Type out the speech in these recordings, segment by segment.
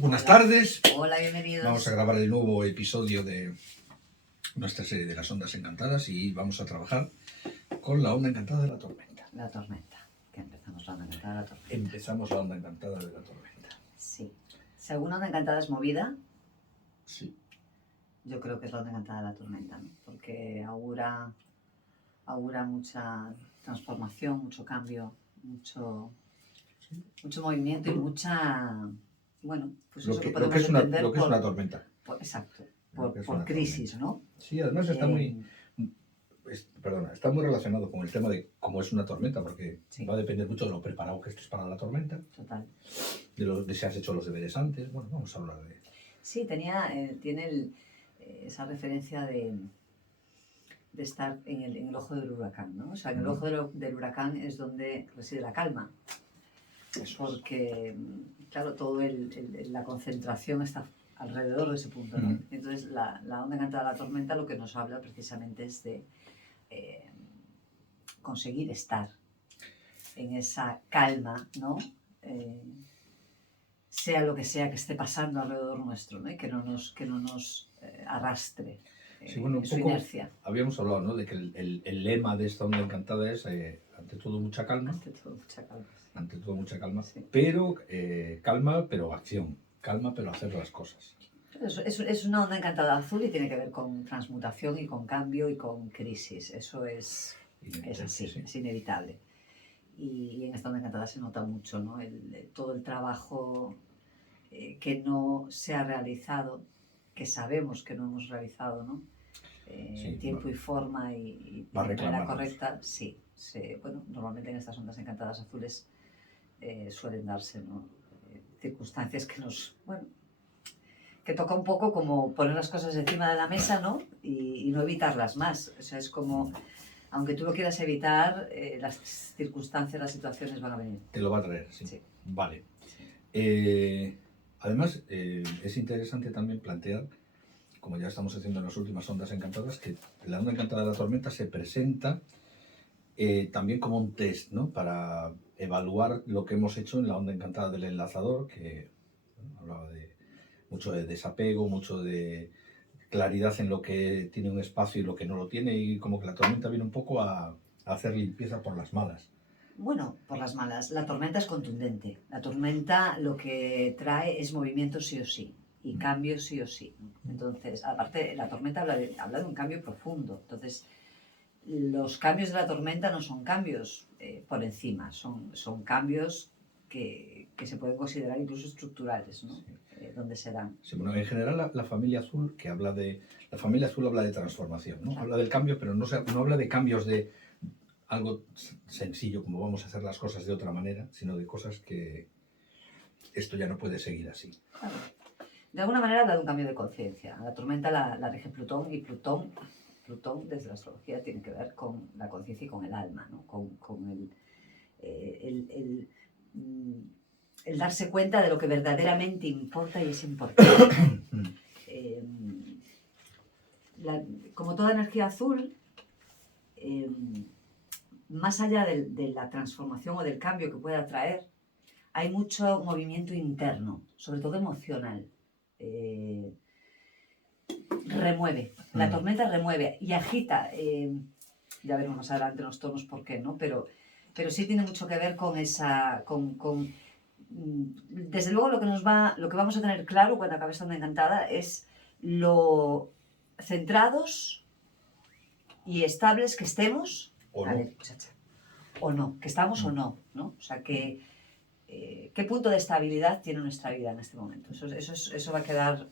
buenas tardes. Hola, bienvenidos. Vamos a grabar el nuevo episodio de nuestra serie de las ondas encantadas y vamos a trabajar con la onda encantada de la tormenta. La tormenta, que empezamos la onda encantada de la tormenta. Empezamos la onda encantada de la tormenta. Sí. Si alguna onda encantada es movida, Sí. yo creo que es la onda encantada de la tormenta, ¿no? Porque augura mucha transformación, mucho cambio, mucho movimiento y mucha, bueno, pues Lo eso que, podemos lo que es entender una por, tormenta. exacto, Lo que es por una crisis, tormenta. ¿no? Sí, además está muy, Eh, está muy relacionado con el tema de cómo es una tormenta, porque Sí. va a depender mucho de lo preparado que estés para la tormenta, Total. de si has hecho los deberes antes. Bueno, vamos a hablar de... Sí, tiene esa referencia de estar en el ojo del huracán, ¿no? O sea, en el ojo del huracán es donde reside la calma, porque, claro, la concentración está alrededor de ese punto, ¿no? Entonces, la onda encantada de la tormenta lo que nos habla precisamente es de conseguir estar en esa calma, ¿no? Sea lo que sea que esté pasando alrededor nuestro, ¿no? Y que no nos arrastre Sí, bueno, un su poco inercia. habíamos hablado, ¿no?, de que el lema de esta onda encantada es ante todo mucha calma, Ante todo, mucha calma. ante todo mucha calma, Sí. pero calma pero acción, calma pero hacer las cosas. Es una onda encantada azul y tiene que ver con transmutación y con cambio y con crisis. Eso es así, Sí. es inevitable. Y en esta onda encantada se nota mucho, ¿no? Todo el trabajo que no se ha realizado, que sabemos que no hemos realizado, ¿no? En tiempo y forma y de manera correcta, sí. Bueno, normalmente en estas ondas encantadas azules suelen darse, ¿no? Circunstancias que que toca un poco como poner las cosas encima de la mesa, ¿no? Y no evitarlas más. O sea, es como, aunque tú lo quieras evitar, las circunstancias, las situaciones van a venir. Te lo va a traer, sí. Sí. Vale. Sí. Además, es interesante también plantear, como ya estamos haciendo en las últimas ondas encantadas, que la onda encantada de la tormenta se presenta también como un test, ¿no?, para evaluar lo que hemos hecho en la onda encantada del enlazador, que hablaba de mucho de desapego, mucho de claridad en lo que tiene un espacio y lo que no lo tiene, y como que la tormenta viene un poco a hacer limpieza por las malas. Bueno, por las malas. La tormenta es contundente. La tormenta lo que trae es movimiento sí o sí y cambio sí o sí. Entonces, aparte, la tormenta habla de un cambio profundo. Entonces, los cambios de la tormenta no son cambios por encima, son cambios que se pueden considerar incluso estructurales, ¿no? Donde se dan. Sí, bueno, en general la familia azul habla de transformación, ¿no? Habla del cambio, pero no habla de cambios de algo sencillo, como vamos a hacer las cosas de otra manera, sino de cosas que esto ya no puede seguir así. Claro. De alguna manera habla de un cambio de conciencia. La tormenta la rige Plutón, y Plutón desde la astrología tiene que ver con la conciencia y con el alma, ¿no? Con el darse cuenta de lo que verdaderamente importa y es importante. Como toda energía azul, más allá de la transformación o del cambio que pueda traer, hay mucho movimiento interno, sobre todo emocional. Remueve, la tormenta remueve y agita. Ya veremos más adelante los tonos por qué, ¿no? Pero sí tiene mucho que ver con esa... desde luego lo que vamos a tener claro cuando acabe esta onda encantada es lo centrados y estables que estemos. O a no. ver, muchacha. O no, que estamos o no, ¿no? O sea, que qué punto de estabilidad tiene nuestra vida en este momento. Eso va a quedar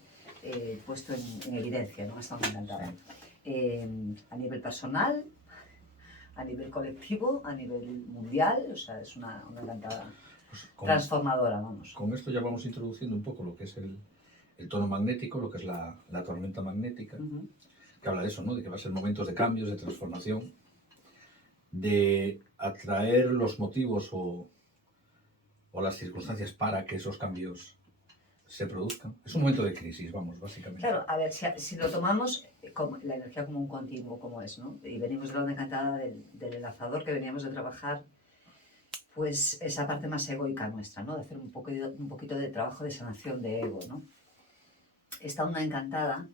puesto en evidencia, ¿no? Esta onda encantada. A nivel personal, a nivel colectivo, a nivel mundial, o sea, es una onda encantada transformadora, vamos. Con esto ya vamos introduciendo un poco lo que es el tono magnético, lo que es la tormenta magnética, que habla de eso, ¿no?, de que va a ser momentos de cambios, de transformación, de atraer los motivos o las circunstancias para que esos cambios se produzcan. Es un momento de crisis, vamos, básicamente. Claro, a ver, si lo tomamos como la energía como un continuo, como es, ¿no? Y venimos de la onda encantada del enlazador, que veníamos de trabajar pues esa parte más egoica nuestra, ¿no? De hacer un poquito de trabajo de sanación de ego, ¿no? Esta onda encantada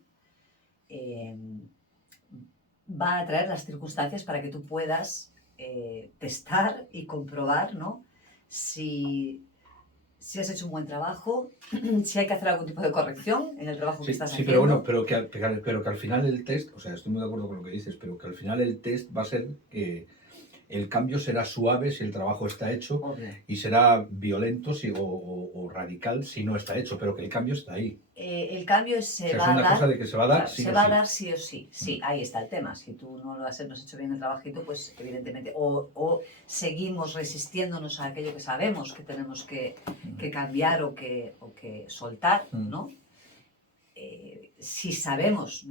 eh, va a traer las circunstancias para que tú puedas testar y comprobar, ¿no? Si has hecho un buen trabajo, si hay que hacer algún tipo de corrección en el trabajo que Sí, estás sí, haciendo. pero bueno, pero que al final el test, o sea, estoy muy de acuerdo con lo que dices, pero que al final el test va a ser que el cambio será suave si el trabajo está hecho Obvio. y será violento o radical si no está hecho, pero que el cambio está ahí. El cambio O se sea, va es a una dar, cosa de que se va a dar claro, sí se o va a sí. dar sí o sí. Sí, ahí está el tema. Si tú no lo has hecho bien el trabajito, pues evidentemente o seguimos resistiéndonos a aquello que sabemos que tenemos que cambiar o que soltar, ¿no? Si sabemos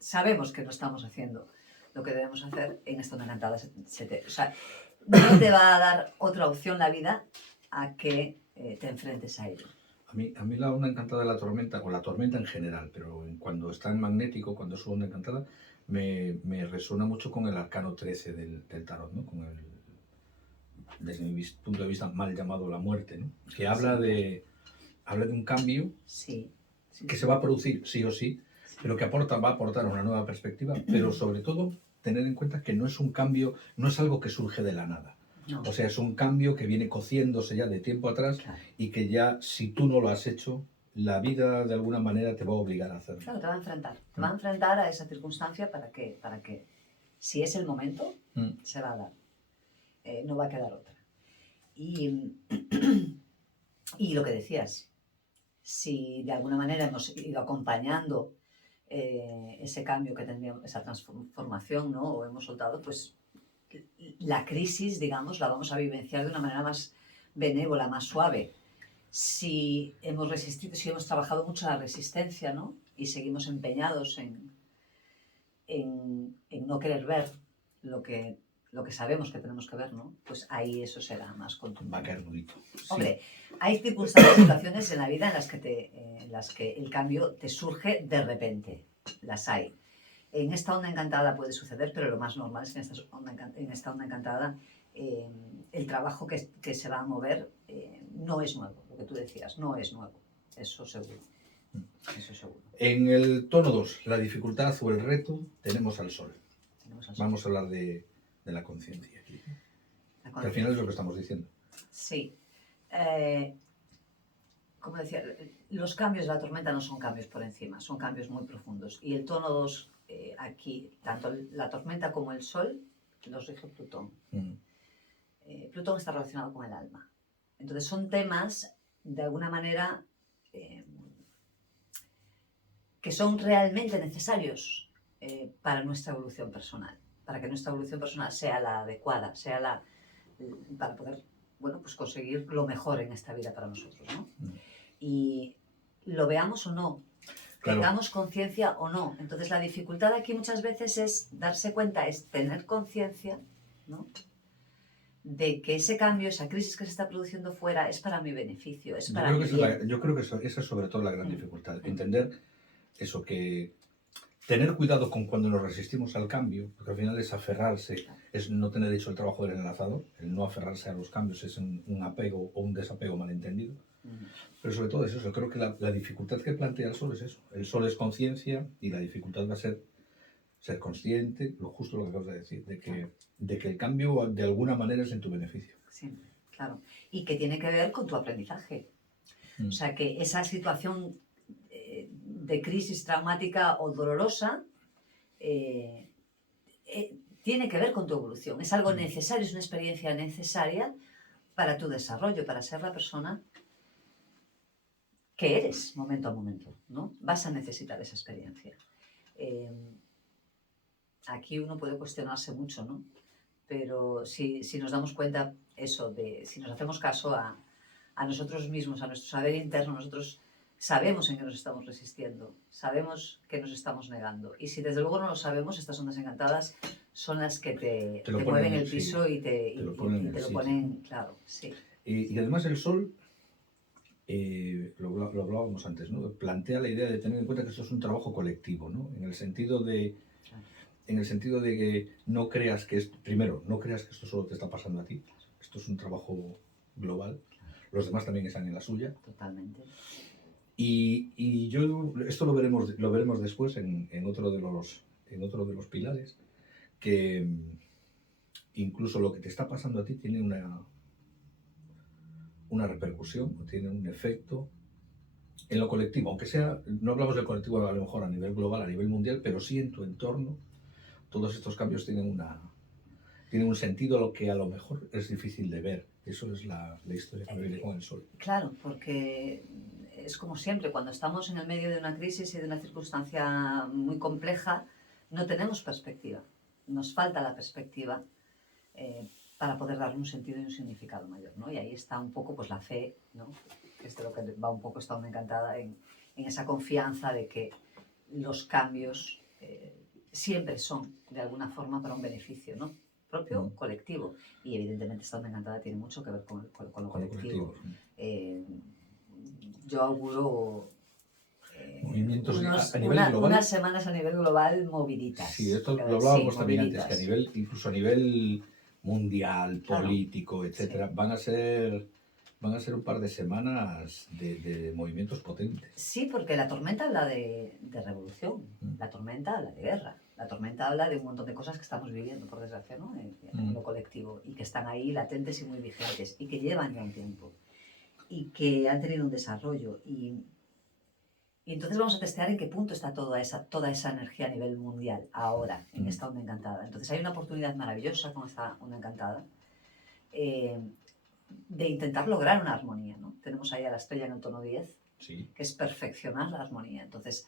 sabemos que no estamos haciendo lo que debemos hacer, en esta onda encantada o sea, no te va a dar otra opción la vida a que te enfrentes a ello. A mí la onda encantada de la tormenta, o la tormenta en general, pero cuando está en magnético, cuando es su onda encantada, me resuena mucho con el arcano 13 del tarot, ¿no? Desde mi punto de vista, mal llamado la muerte, ¿no? Que habla de un cambio Sí. que se va a producir sí o sí, pero que va a aportar una nueva perspectiva, pero sobre todo tener en cuenta que no es un cambio, no es algo que surge de la nada. No. O sea, es un cambio que viene cociéndose ya de tiempo atrás, Claro. y que ya, si tú no lo has hecho, la vida de alguna manera te va a obligar a hacerlo. Claro, te va a enfrentar. Te va a enfrentar a esa circunstancia para que si es el momento, se va a dar. No va a quedar otra. Y lo que decías, si de alguna manera hemos ido acompañando ese cambio que tendríamos, esa transformación, ¿no? O hemos soltado, pues la crisis, digamos, la vamos a vivenciar de una manera más benévola, más suave. Si hemos resistido, si hemos trabajado mucho la resistencia, ¿no? Y seguimos empeñados en no querer ver lo que sabemos que tenemos que ver, ¿no? Pues ahí eso será más contundente. Va a caer durito. Sí. Hombre, hay circunstancias, situaciones en la vida en las que el cambio te surge de repente. Las hay. En esta onda encantada puede suceder, pero lo más normal es que en esta onda encantada el trabajo que se va a mover no es nuevo. Lo que tú decías, no es nuevo. Eso seguro. Eso seguro. En el tono 2, la dificultad o el reto, tenemos al sol. Vamos a hablar de la conciencia aquí. Que al final es lo que estamos diciendo. Sí. Como decía, los cambios de la tormenta no son cambios por encima, son cambios muy profundos. Y el tono 2, aquí, tanto la tormenta como el sol, los rige Plutón. Plutón está relacionado con el alma. Entonces son temas, de alguna manera, que son realmente necesarios para nuestra evolución personal, para que nuestra evolución personal sea la adecuada, para poder, bueno, pues conseguir lo mejor en esta vida para nosotros, ¿no? Y lo veamos o no, claro, tengamos conciencia o no. Entonces la dificultad aquí muchas veces es darse cuenta, es tener conciencia, ¿no? De que ese cambio, esa crisis que se está produciendo fuera es para mi beneficio, es para mi bien. Yo creo que esa es sobre todo la gran dificultad. Entender eso, que tener cuidado con cuando nos resistimos al cambio, porque al final es aferrarse, es no tener hecho el trabajo del enlazador, el no aferrarse a los cambios es un apego o un desapego malentendido. Pero sobre todo es eso, creo que la dificultad que plantea el sol es eso. El sol es conciencia y la dificultad va a ser consciente, justo lo que acabas de decir, de que el cambio de alguna manera es en tu beneficio. Sí, claro. Y que tiene que ver con tu aprendizaje. O sea, que esa situación de crisis traumática o dolorosa tiene que ver con tu evolución. Es algo necesario, es una experiencia necesaria para tu desarrollo, para ser la persona que eres momento a momento, ¿no? Vas a necesitar esa experiencia. Aquí uno puede cuestionarse mucho, ¿no? Pero si nos damos cuenta eso, si nos hacemos caso a nosotros mismos, a nuestro saber interno, nosotros sabemos en qué nos estamos resistiendo, sabemos que nos estamos negando. Y si desde luego no lo sabemos, estas ondas encantadas son las que te mueven el piso y te lo ponen, claro, sí. Y además el sol, lo hablábamos antes, ¿no? Plantea la idea de tener en cuenta que esto es un trabajo colectivo, ¿no? En el sentido de en el sentido de que no creas que primero, no creas que esto solo te está pasando a ti. Esto es un trabajo global. Los demás también están en la suya. Totalmente. Y yo, esto lo veremos después en otro de los pilares, que incluso lo que te está pasando a ti tiene una repercusión, o tiene un efecto en lo colectivo, aunque sea, no hablamos del colectivo a lo mejor a nivel global, a nivel mundial, pero sí en tu entorno. Todos estos cambios tienen un sentido, lo que a lo mejor es difícil de ver. Eso es la historia que me viene con el sol. Claro, porque es como siempre, cuando estamos en el medio de una crisis y de una circunstancia muy compleja, no tenemos perspectiva. Nos falta la perspectiva para poder darle un sentido y un significado mayor, ¿no? Y ahí está un poco pues la fe, ¿no? Es de lo que va un poco, está muy encantada en esa confianza de que los cambios siempre son, de alguna forma, para un beneficio, ¿no? Propio, colectivo. Y evidentemente esta onda encantada tiene mucho que ver con lo colectivo. Yo auguro movimientos a nivel global. Unas semanas a nivel global moviditas. Sí, esto lo hablábamos también antes, que incluso a nivel mundial, político, claro, etcétera, sí, van a ser un par de semanas de movimientos potentes. Sí, porque la tormenta habla de revolución, la tormenta habla de guerra, la tormenta habla de un montón de cosas que estamos viviendo, por desgracia, ¿no? En lo colectivo, y que están ahí latentes y muy vigentes, y que llevan ya un tiempo, y que han tenido un desarrollo, y entonces vamos a testear en qué punto está toda esa energía a nivel mundial ahora, en esta onda encantada. Entonces hay una oportunidad maravillosa con esta onda encantada de intentar lograr una armonía, ¿no? Tenemos ahí a la estrella en el tono 10, sí, que es perfeccionar la armonía. Entonces,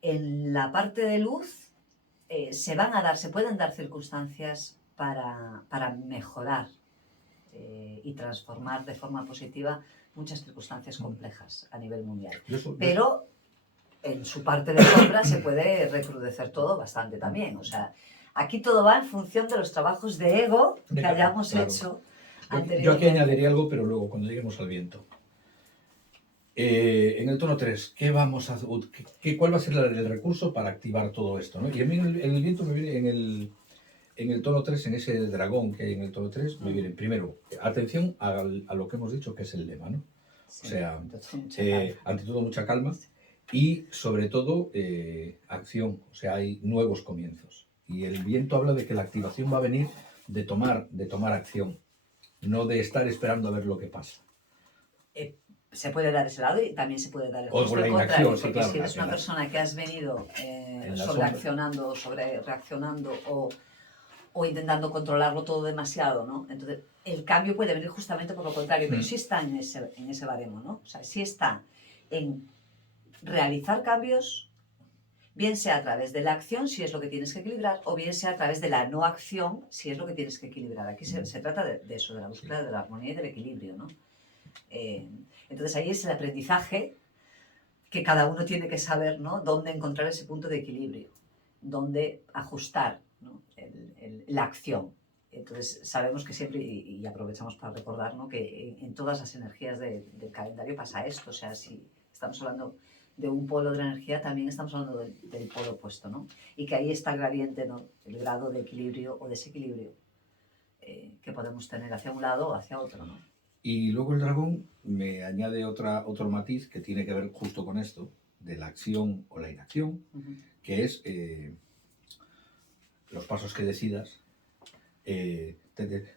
en la parte de luz se pueden dar circunstancias para mejorar y transformar de forma positiva muchas circunstancias complejas a nivel mundial. Pero en su parte de sombra se puede recrudecer todo bastante también. O sea, aquí todo va en función de los trabajos de ego que hayamos hecho anteriormente. Yo aquí añadiría algo, pero luego, cuando lleguemos al viento. En el tono 3, ¿cuál va a ser el recurso para activar todo esto, ¿no? Y a mí el viento me viene en el tono 3, en ese dragón que hay en el tono 3, me viene primero, atención a lo que hemos dicho, que es el lema, ¿no? Sí, o sea, ante todo mucha calma. Y sobre todo, acción, o sea, hay nuevos comienzos. Y el viento habla de que la activación va a venir de tomar acción, no de estar esperando a ver lo que pasa. Se puede dar ese lado y también se puede dar el justo el contrario, porque claro, si eres una persona que has venido sobre reaccionando o intentando controlarlo todo demasiado, ¿no? Entonces, el cambio puede venir justamente por lo contrario, pero sí está en ese baremo, ¿no? O sea, sí está en realizar cambios, bien sea a través de la acción, si es lo que tienes que equilibrar, o bien sea a través de la no acción, si es lo que tienes que equilibrar. Aquí se trata de eso, de la búsqueda de la armonía y del equilibrio, ¿no? Entonces ahí es el aprendizaje que cada uno tiene que saber, ¿no? Dónde encontrar ese punto de equilibrio, dónde ajustar, ¿no? La acción. Entonces sabemos que siempre, y aprovechamos para recordar, ¿no? Que en todas las energías del calendario pasa esto. O sea, si estamos hablando de un polo de la energía, también estamos hablando del polo opuesto, ¿no? Y que ahí está el gradiente, ¿no? El grado de equilibrio o desequilibrio que podemos tener hacia un lado o hacia otro, ¿no? Y luego el dragón me añade otro matiz que tiene que ver justo con esto, de la acción o la inacción, que es los pasos que decidas,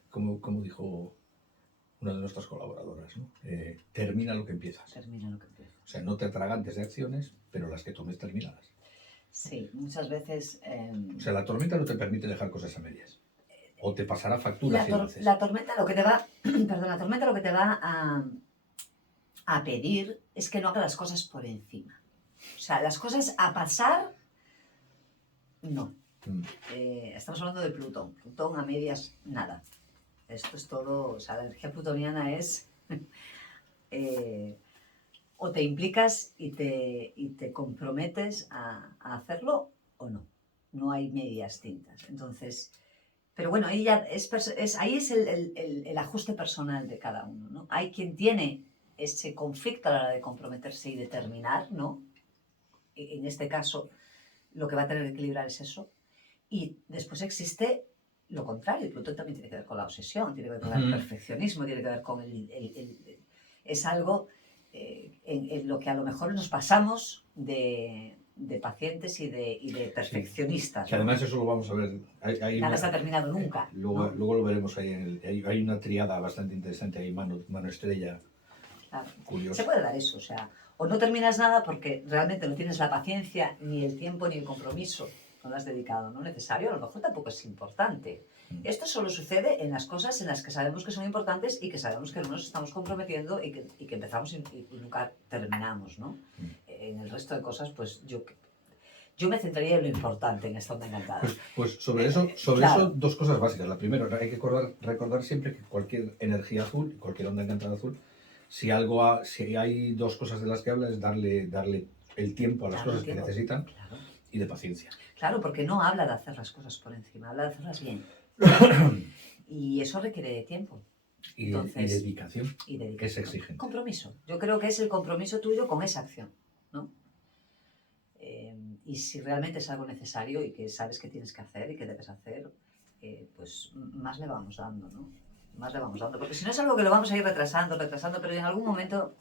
como dijo una de nuestras colaboradoras, ¿no? Termina lo que empiezas. Termina lo que empiezas. O sea, no te atragantes de acciones, pero las que tomes terminadas. Sí, muchas veces... O sea, la tormenta no te permite dejar cosas a medias. O te pasará factura si lo haces. La tormenta lo que te va, la tormenta lo que te va a pedir es que no hagas las cosas por encima. O sea, las cosas a pasar, no. Estamos hablando de Plutón. Plutón a medias, nada. Esto es todo, o sea, la energía plutoniana es... o te implicas y te comprometes a hacerlo o no. No hay medias tintas. Entonces... Pero bueno, ahí es el ajuste personal de cada uno, ¿no? Hay quien tiene ese conflicto a la hora de comprometerse y determinar, ¿no? En este caso, lo que va a tener que equilibrar es eso. Y después existe lo contrario, Plutón también tiene que ver con la obsesión, tiene que ver con el perfeccionismo, tiene que ver con es algo en lo que a lo mejor nos pasamos de pacientes y de perfeccionistas. Que además eso lo vamos a ver. Nada está terminado nunca. Luego, ¿no? luego lo veremos ahí. Hay una triada bastante interesante ahí, mano estrella. Claro. Curioso. Se puede dar eso, o sea, o no terminas nada porque realmente no tienes la paciencia, ni el tiempo, ni el compromiso, no lo has dedicado, no necesario, a lo mejor tampoco es importante. Esto solo sucede en las cosas en las que sabemos que son importantes y que sabemos que no nos estamos comprometiendo y que empezamos y nunca terminamos, ¿no? En el resto de cosas, pues yo me centraría en lo importante en esta onda encantada. Pues sobre eso, claro. dos cosas básicas. La primera, hay que recordar siempre que cualquier energía azul, cualquier onda encantada azul, si hay dos cosas de las que habla es darle el tiempo a las cosas que necesitan y de paciencia. Claro, porque no habla de hacer las cosas por encima, habla de hacerlas bien. Y eso requiere tiempo. Y dedicación. Que es exigente. Compromiso. Yo creo que es el compromiso tuyo con esa acción, ¿no? Y si realmente es algo necesario y que sabes que tienes que hacer y que debes hacer, pues más le vamos dando, ¿no? Más le vamos dando. Porque si no es algo que lo vamos a ir retrasando, pero en algún momento,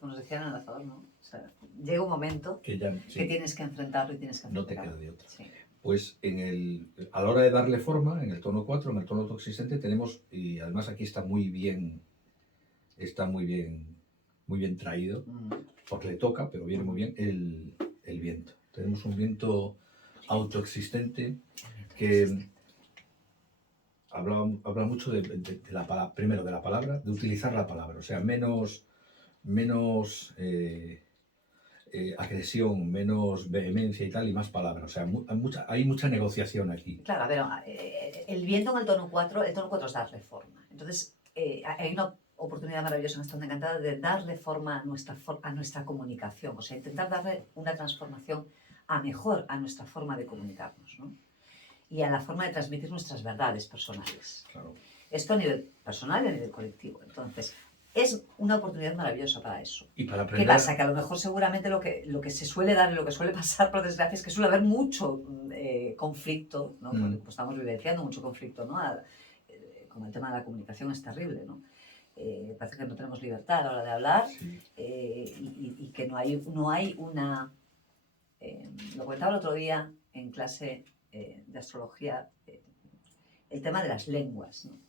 como nos decía el enlazador, ¿no? O sea, llega un momento que tienes que enfrentarlo y tienes que enfrentarlo. No te queda de otra. Sí. Pues a la hora de darle forma, en el tono 4, en el tono autoexistente, tenemos, y además aquí está muy bien traído, porque le toca, pero viene muy bien, el viento. Tenemos un viento autoexistente que habla mucho de la palabra, primero de la palabra, de utilizar la palabra, o sea, menos agresión, menos vehemencia y tal, y más palabras. O sea, hay mucha negociación aquí. Claro, a ver, el viento en el tono 4 es darle forma. Entonces, hay una oportunidad maravillosa en esta onda encantada de darle forma a nuestra comunicación, o sea, intentar darle una transformación mejor a nuestra forma de comunicarnos, ¿no? Y a la forma de transmitir nuestras verdades personales. Claro. Esto a nivel personal y a nivel colectivo. Entonces, es una oportunidad maravillosa para eso. Y para aprender... ¿Qué pasa? Que a lo mejor seguramente lo que se suele dar y lo que suele pasar, por desgracia, es que suele haber mucho conflicto, ¿no? Porque pues, estamos vivenciando mucho conflicto, ¿no? Como el tema de la comunicación es terrible, ¿no? Parece que no tenemos libertad a la hora de hablar, sí. Y que no hay una... lo comentaba el otro día en clase de astrología, el tema de las lenguas, ¿no?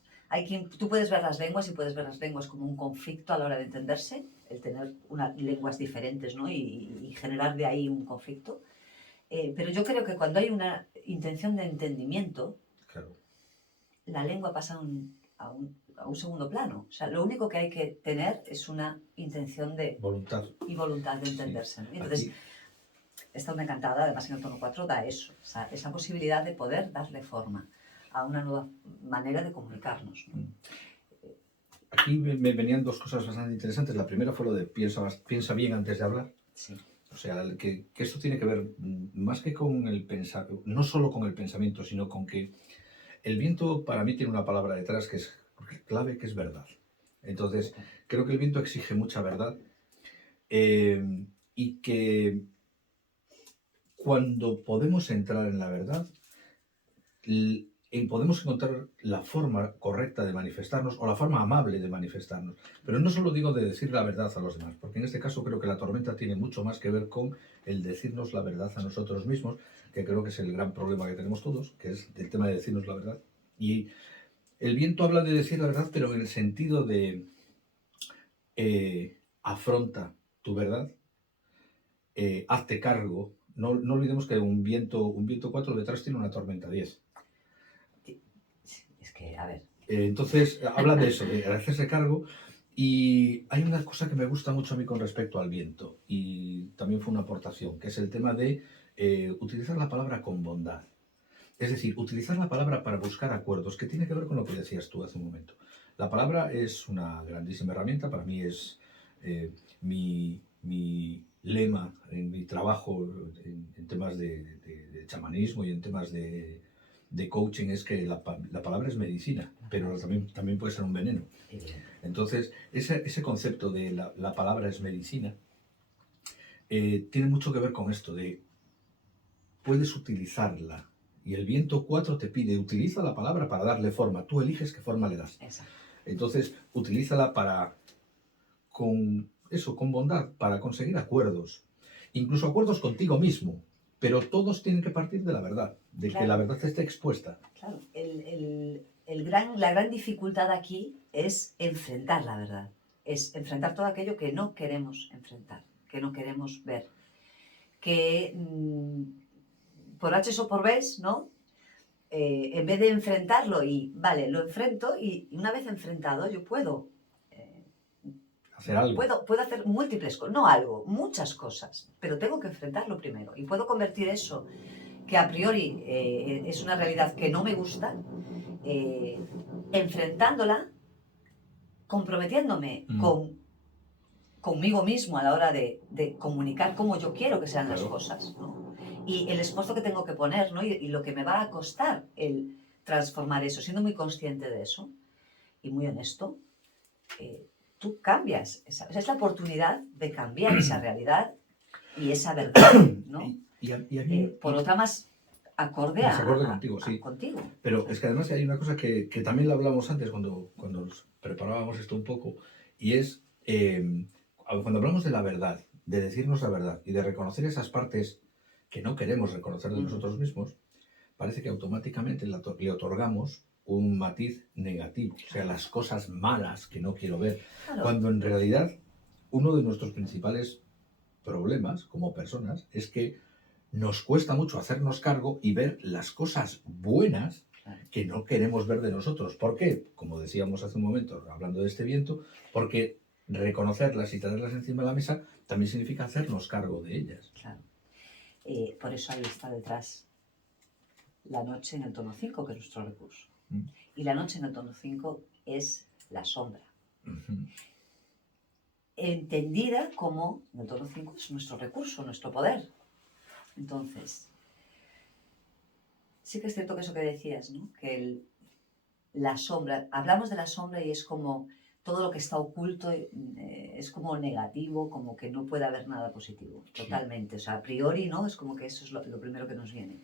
Tú puedes ver las lenguas y puedes ver las lenguas como un conflicto a la hora de entenderse, el tener lenguas diferentes, ¿no? y generar de ahí un conflicto. Pero yo creo que cuando hay una intención de entendimiento, claro, la lengua pasa a un segundo plano. O sea, lo único que hay que tener es una intención de voluntad de entenderse. Sí. Entonces, esta onda encantada, además en el tono 4, da eso, o sea, esa posibilidad de poder darle forma a una nueva manera de comunicarnos, ¿no? Aquí me venían dos cosas bastante interesantes. La primera fue lo de piensa bien antes de hablar. Sí. O sea, que esto tiene que ver más que con el pensamiento, no solo con el pensamiento, sino con que el viento para mí tiene una palabra detrás que es clave, que es verdad. Entonces, creo que el viento exige mucha verdad y que cuando podemos entrar en la verdad, podemos encontrar la forma correcta de manifestarnos o la forma amable de manifestarnos. Pero no solo digo de decir la verdad a los demás, porque en este caso creo que la tormenta tiene mucho más que ver con el decirnos la verdad a nosotros mismos, que creo que es el gran problema que tenemos todos, que es el tema de decirnos la verdad. Y el viento habla de decir la verdad, pero en el sentido de afronta tu verdad, hazte cargo. No olvidemos que un viento 4 detrás tiene una tormenta 10. Es que, a ver. Entonces, habla de eso, de hacerse cargo. Y hay una cosa que me gusta mucho a mí con respecto al viento, y también fue una aportación, que es el tema de utilizar la palabra con bondad. Es decir, utilizar la palabra para buscar acuerdos, que tiene que ver con lo que decías tú hace un momento. La palabra es una grandísima herramienta, para mí es mi lema en mi trabajo en temas de chamanismo y en temas de coaching, es que la palabra es medicina, pero también puede ser un veneno. Entonces, ese concepto de la palabra es medicina tiene mucho que ver con esto de puedes utilizarla Y el viento 4 te pide, utiliza la palabra para darle forma. Tú eliges qué forma le das. Exacto. Entonces, utilízala con bondad, para conseguir acuerdos. Incluso acuerdos contigo mismo. Pero todos tienen que partir de la verdad, de que la verdad esté expuesta. Claro, la gran dificultad aquí es enfrentar la verdad. Es enfrentar todo aquello que no queremos enfrentar, que no queremos ver. Que por H o por B, ¿no? En vez de enfrentarlo vale, lo enfrento y una vez enfrentado yo puedo hacer algo. Puedo hacer múltiples cosas, no algo, muchas cosas, pero tengo que enfrentarlo primero. Y puedo convertir eso, que a priori es una realidad que no me gusta, enfrentándola, comprometiéndome conmigo mismo a la hora de comunicar cómo yo quiero que sean las cosas, ¿no? Y el esfuerzo que tengo que poner, ¿no? Y lo que me va a costar el transformar eso, siendo muy consciente de eso y muy honesto, tú cambias, es la oportunidad de cambiar esa realidad y esa verdad, ¿no? Y a mí, por otra más acorde contigo, sí. Contigo. Pero es que además hay una cosa que también lo hablamos antes cuando nos preparábamos esto un poco, y es cuando hablamos de la verdad, de decirnos la verdad y de reconocer esas partes que no queremos reconocer de nosotros mismos, parece que automáticamente le otorgamos un matiz negativo, o sea, las cosas malas que no quiero ver, cuando en realidad uno de nuestros principales problemas como personas es que nos cuesta mucho hacernos cargo y ver las cosas buenas que no queremos ver de nosotros. ¿Por qué? Como decíamos hace un momento, hablando de este viento, porque reconocerlas y tenerlas encima de la mesa también significa hacernos cargo de ellas. Claro. Por eso ahí está detrás la noche en el tono 5, que es nuestro recurso. Y la noche en el tono 5 es la sombra. Entendida como, en el tono 5, es nuestro recurso, nuestro poder. Entonces, sí que es cierto que eso que decías, ¿no? Que la sombra, hablamos de la sombra y es como todo lo que está oculto, es como negativo, como que no puede haber nada positivo, totalmente. O sea, a priori, ¿no? Es como que eso es lo primero que nos viene.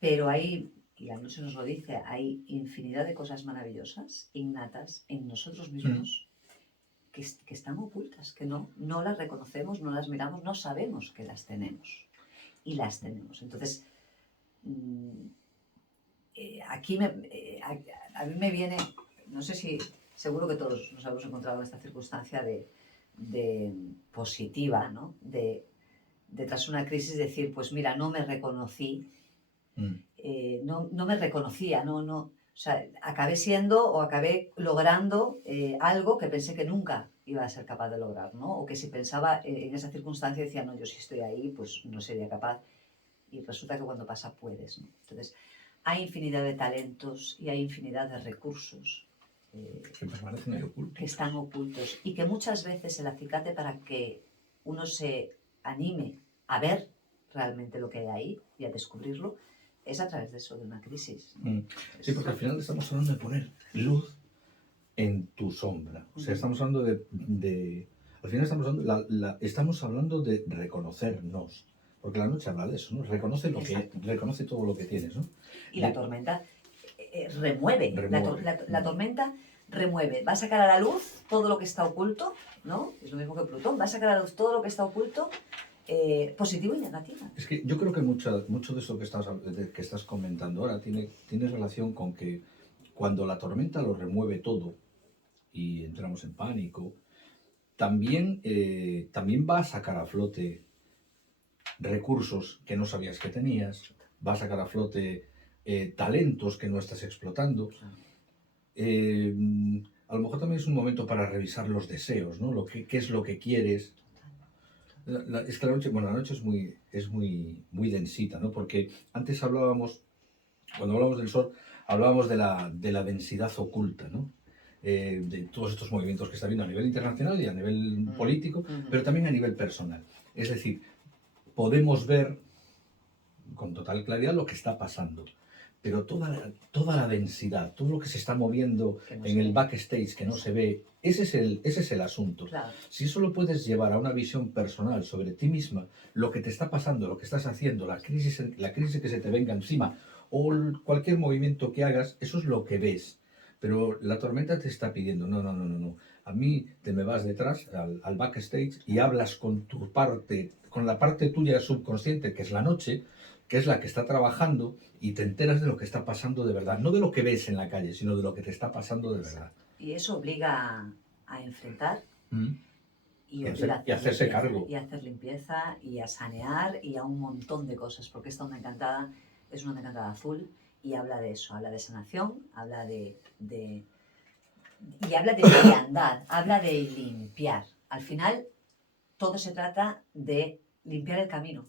Pero hay, y la noche nos lo dice, hay infinidad de cosas maravillosas, innatas en nosotros mismos, que están ocultas, que no las reconocemos, no las miramos, no sabemos que las tenemos. Y las tenemos. Entonces, aquí a mí me viene, no sé si, seguro que todos nos hemos encontrado en esta circunstancia de positiva, ¿no? De tras una crisis decir, pues mira, no me reconocí, no me reconocía, o sea, acabé siendo o acabé logrando algo que pensé que nunca iba a ser capaz de lograr, ¿no? O que si pensaba en esa circunstancia decía, no, yo si estoy ahí, pues no sería capaz. Y resulta que cuando pasa puedes, ¿no? Entonces, hay infinidad de talentos y hay infinidad de recursos que permanecen ahí ocultos. Que están ocultos y que muchas veces el acicate para que uno se anime a ver realmente lo que hay ahí y a descubrirlo es a través de eso, de una crisis, ¿no? Sí, porque al final estamos hablando de poner luz en tu sombra. O sea, estamos hablando al final estamos hablando de reconocernos. Porque la noche habla de eso, ¿no? Reconoce todo lo que tienes, ¿no? Y la tormenta remueve. La tormenta remueve. Va a sacar a la luz todo lo que está oculto, ¿no? Es lo mismo que Plutón. Va a sacar a la luz todo lo que está oculto, positivo y negativo. Es que yo creo que mucho de eso que estás comentando ahora tiene relación con que cuando la tormenta lo remueve todo y entramos en pánico, también va a sacar a flote recursos que no sabías que tenías, va a sacar a flote talentos que no estás explotando. A lo mejor también es un momento para revisar los deseos, ¿no? ¿Qué es lo que quieres? Es que la noche es muy densita, ¿no? Porque antes cuando hablábamos del sol, hablábamos de la densidad oculta, ¿no? De todos estos movimientos que está habiendo a nivel internacional y a nivel político, pero también a nivel personal. Es decir, podemos ver con total claridad lo que está pasando, pero toda la densidad, todo lo que se está moviendo Que no en se el ve. backstage que no se ve, ese es el asunto. Claro, Si eso lo puedes llevar a una visión personal sobre ti misma, lo que te está pasando, lo que estás haciendo, la crisis que se te venga encima o cualquier movimiento que hagas, eso es lo que ves. Pero la tormenta te está pidiendo, no, no, no, no, no. A mí te me vas detrás al backstage y hablas con tu parte, con la parte tuya subconsciente, que es la noche, que es la que está trabajando, y te enteras de lo que está pasando de verdad. No de lo que ves en la calle, sino de lo que te está pasando de verdad. y eso obliga a enfrentar Mm. y Y obliga a hacer hacerse limpieza, cargo. y a hacer limpieza y a sanear y a un montón de cosas, porque esta onda encantada es una onda encantada azul y habla de eso, habla de sanación, habla y habla de liviandad, habla de limpiar. Al final, todo se trata de limpiar el camino,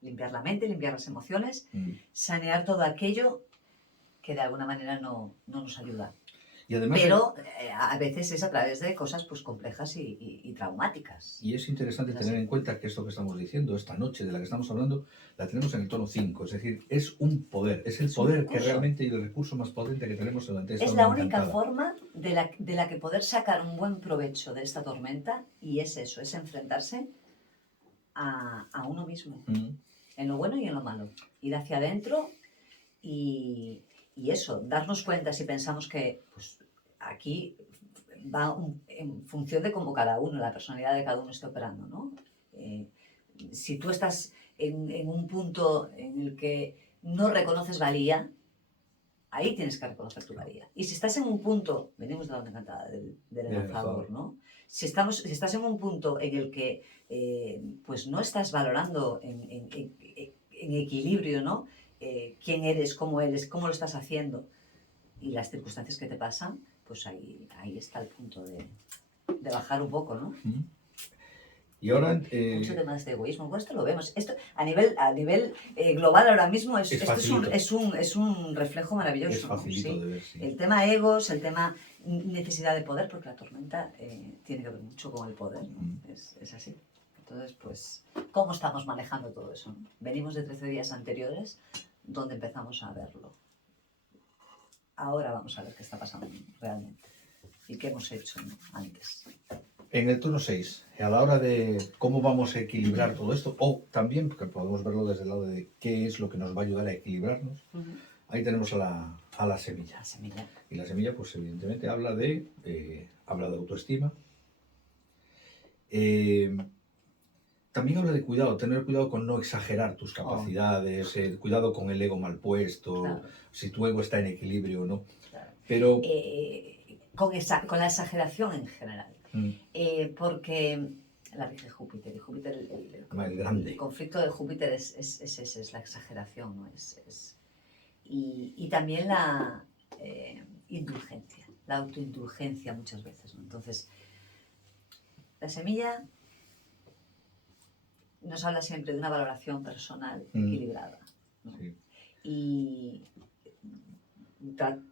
limpiar la mente, limpiar las emociones, Mm. sanear todo aquello que de alguna manera no nos ayuda. Y además Pero a veces es a través de cosas pues complejas y traumáticas. y es interesante Es tener así. en cuenta que esto que estamos diciendo, esta noche de la que estamos hablando, la tenemos en el tono 5. Es decir, es un poder, es el Es un poder que recurso. realmente y el recurso más potente que tenemos durante esta Es onda la única encantada. forma de la que poder sacar un buen provecho de esta tormenta, y es eso, es enfrentarse a uno mismo, Mm. en lo bueno y en lo malo. Ir hacia adentro y eso, darnos cuenta si pensamos que pues, aquí va en función de cómo cada uno, la personalidad de cada uno esté operando, ¿no? Si tú estás en un punto en el que no reconoces valía, ahí tienes que reconocer tu valía. Y si estás en un punto, venimos de la onda encantada del lanzador, ¿no? Si estás en un punto en el que pues no estás valorando en equilibrio, ¿no? Quién eres, cómo lo estás haciendo y las circunstancias que te pasan, pues ahí está el punto de bajar un poco, ¿no? Mm. Y ahora Mucho temas de egoísmo. Bueno, esto lo vemos. Esto a nivel global ahora mismo es un reflejo maravilloso. es facilito, ¿no? de ver, sí. El tema egos, el tema necesidad de poder, porque la tormenta tiene que ver mucho con el poder. ¿no? Mm. Es así. Entonces, pues, ¿cómo estamos manejando todo eso? ¿no? Venimos de 13 días anteriores donde empezamos a verlo. Ahora vamos a ver qué está pasando realmente y qué hemos hecho ¿no? antes. En el tono 6, a la hora de cómo vamos a equilibrar todo esto, o también, porque podemos verlo desde el lado de qué es lo que nos va a ayudar a equilibrarnos, ahí tenemos a la semilla. La semilla. Y la semilla, pues evidentemente habla de autoestima. También habla de cuidado, tener cuidado con no exagerar tus capacidades, cuidado con el ego mal puesto, Claro. si tu ego está en equilibrio o no. Claro. Pero Con la exageración en general. Porque la rige Júpiter, y Júpiter, grande. el conflicto de Júpiter es la exageración, ¿no? Y también la indulgencia, la autoindulgencia muchas veces, ¿no? Entonces, la semilla nos habla siempre de una valoración personal equilibrada, ¿no? Sí. Y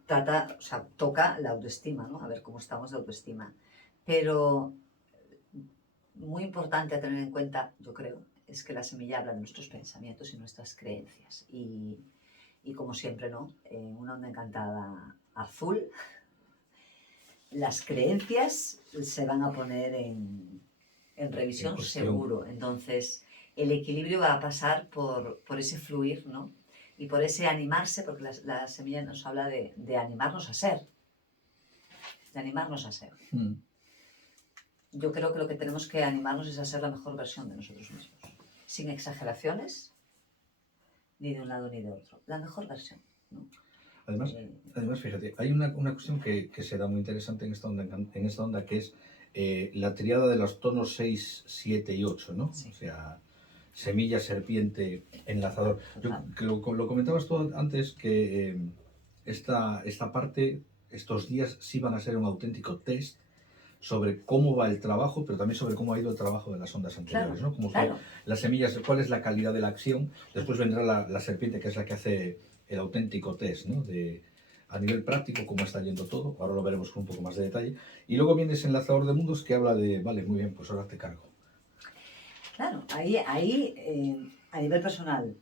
trata, o sea, toca la autoestima, ¿no? A ver cómo estamos de autoestima. Pero muy importante a tener en cuenta, yo creo, es que la semilla habla de nuestros pensamientos y nuestras creencias. Y como siempre, ¿no? Una onda encantada azul, las creencias se van a poner en revisión seguro. Entonces, el equilibrio va a pasar por ese fluir, ¿no? Y por ese animarse, porque la semilla nos habla de animarnos a ser. De animarnos a ser. Yo creo que lo que tenemos que animarnos es a ser la mejor versión de nosotros mismos. Sin exageraciones, ni de un lado ni de otro. La mejor versión, ¿no? Además, fíjate, hay una cuestión que se da muy interesante en esta onda que es la tríada de los tonos 6, 7 y 8, ¿no? Sí. O sea, semilla, serpiente, enlazador. Lo comentabas tú antes que esta parte, estos días sí van a ser un auténtico test sobre cómo va el trabajo, pero también sobre cómo ha ido el trabajo de las ondas anteriores, claro, ¿no? Como claro. las semillas, cuál es la calidad de la acción. Después vendrá la serpiente, que es la que hace el auténtico test, ¿no? A nivel práctico, cómo está yendo todo. Ahora lo veremos con un poco más de detalle. Y luego viene ese enlazador de mundos que habla de, vale, muy bien, pues ahora te cargo. Claro, ahí a nivel personal,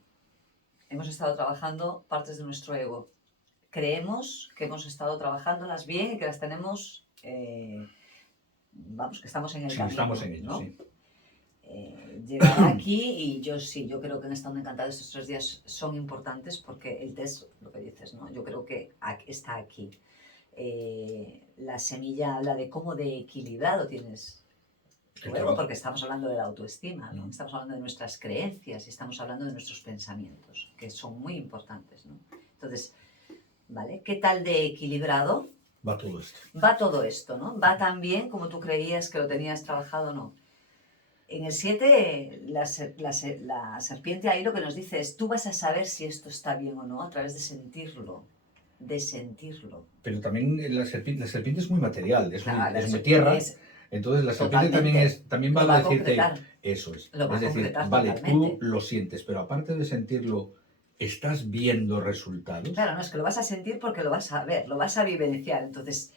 hemos estado trabajando partes de nuestro ego. Creemos que hemos estado trabajándolas bien y que las tenemos, vamos, que estamos en el Sí, camino, estamos en ello, ¿no? sí. Llegar aquí y yo creo que en Estando Encantada estos 3 días son importantes porque el test, lo que dices, ¿no? Yo creo que está aquí. La semilla habla de cómo de equilibrado tienes tu El ego, trabajo. porque estamos hablando de la autoestima, ¿no? Mm. Estamos hablando de nuestras creencias y estamos hablando de nuestros pensamientos, que son muy importantes, ¿no? Entonces, ¿vale? ¿Qué tal de equilibrado Va todo esto. va todo esto, ¿no? Va tan bien como tú creías que lo tenías trabajado o no. En el 7, la serpiente ahí lo que nos dice es, tú vas a saber si esto está bien o no a través de sentirlo, de sentirlo. Pero también la serpiente es muy material, es Claro, la muy serpiente tierra. es- Entonces la serpiente Totalmente. también va Lo a va a decirte, concretar. eso es. Lo va Es a decir, concretar vale, totalmente. tú lo sientes, pero aparte de sentirlo, ¿estás viendo resultados? Claro, no, es que lo vas a sentir porque lo vas a ver, lo vas a vivenciar. Entonces,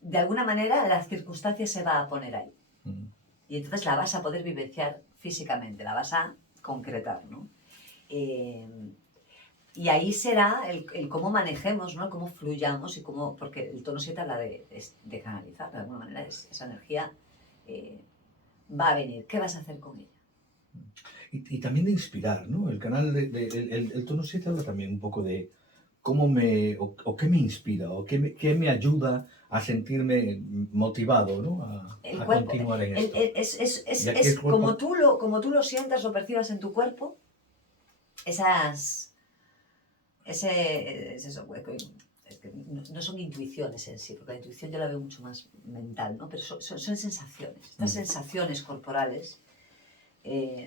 de alguna manera, la circunstancia se va a poner ahí. Mm. Y entonces la vas a poder vivenciar físicamente, la vas a concretar, ¿no? Y ahí será el cómo manejemos, ¿no? Cómo fluyamos y cómo... Porque el tono 7 habla de canalizar, de alguna manera, esa energía va a venir. ¿Qué vas a hacer con ella? Y también de inspirar, ¿no? El canal el tono 7 habla también un poco de cómo o qué me inspira, o qué me ayuda a sentirme motivado, ¿no? El A cuerpo, continuar en esto. es Y aquí el cuerpo, como tú lo sientas, lo percibas en tu cuerpo, es eso, es que no son intuiciones en sí, porque la intuición yo la veo mucho más mental, ¿no? Pero son sensaciones. Estas sensaciones corporales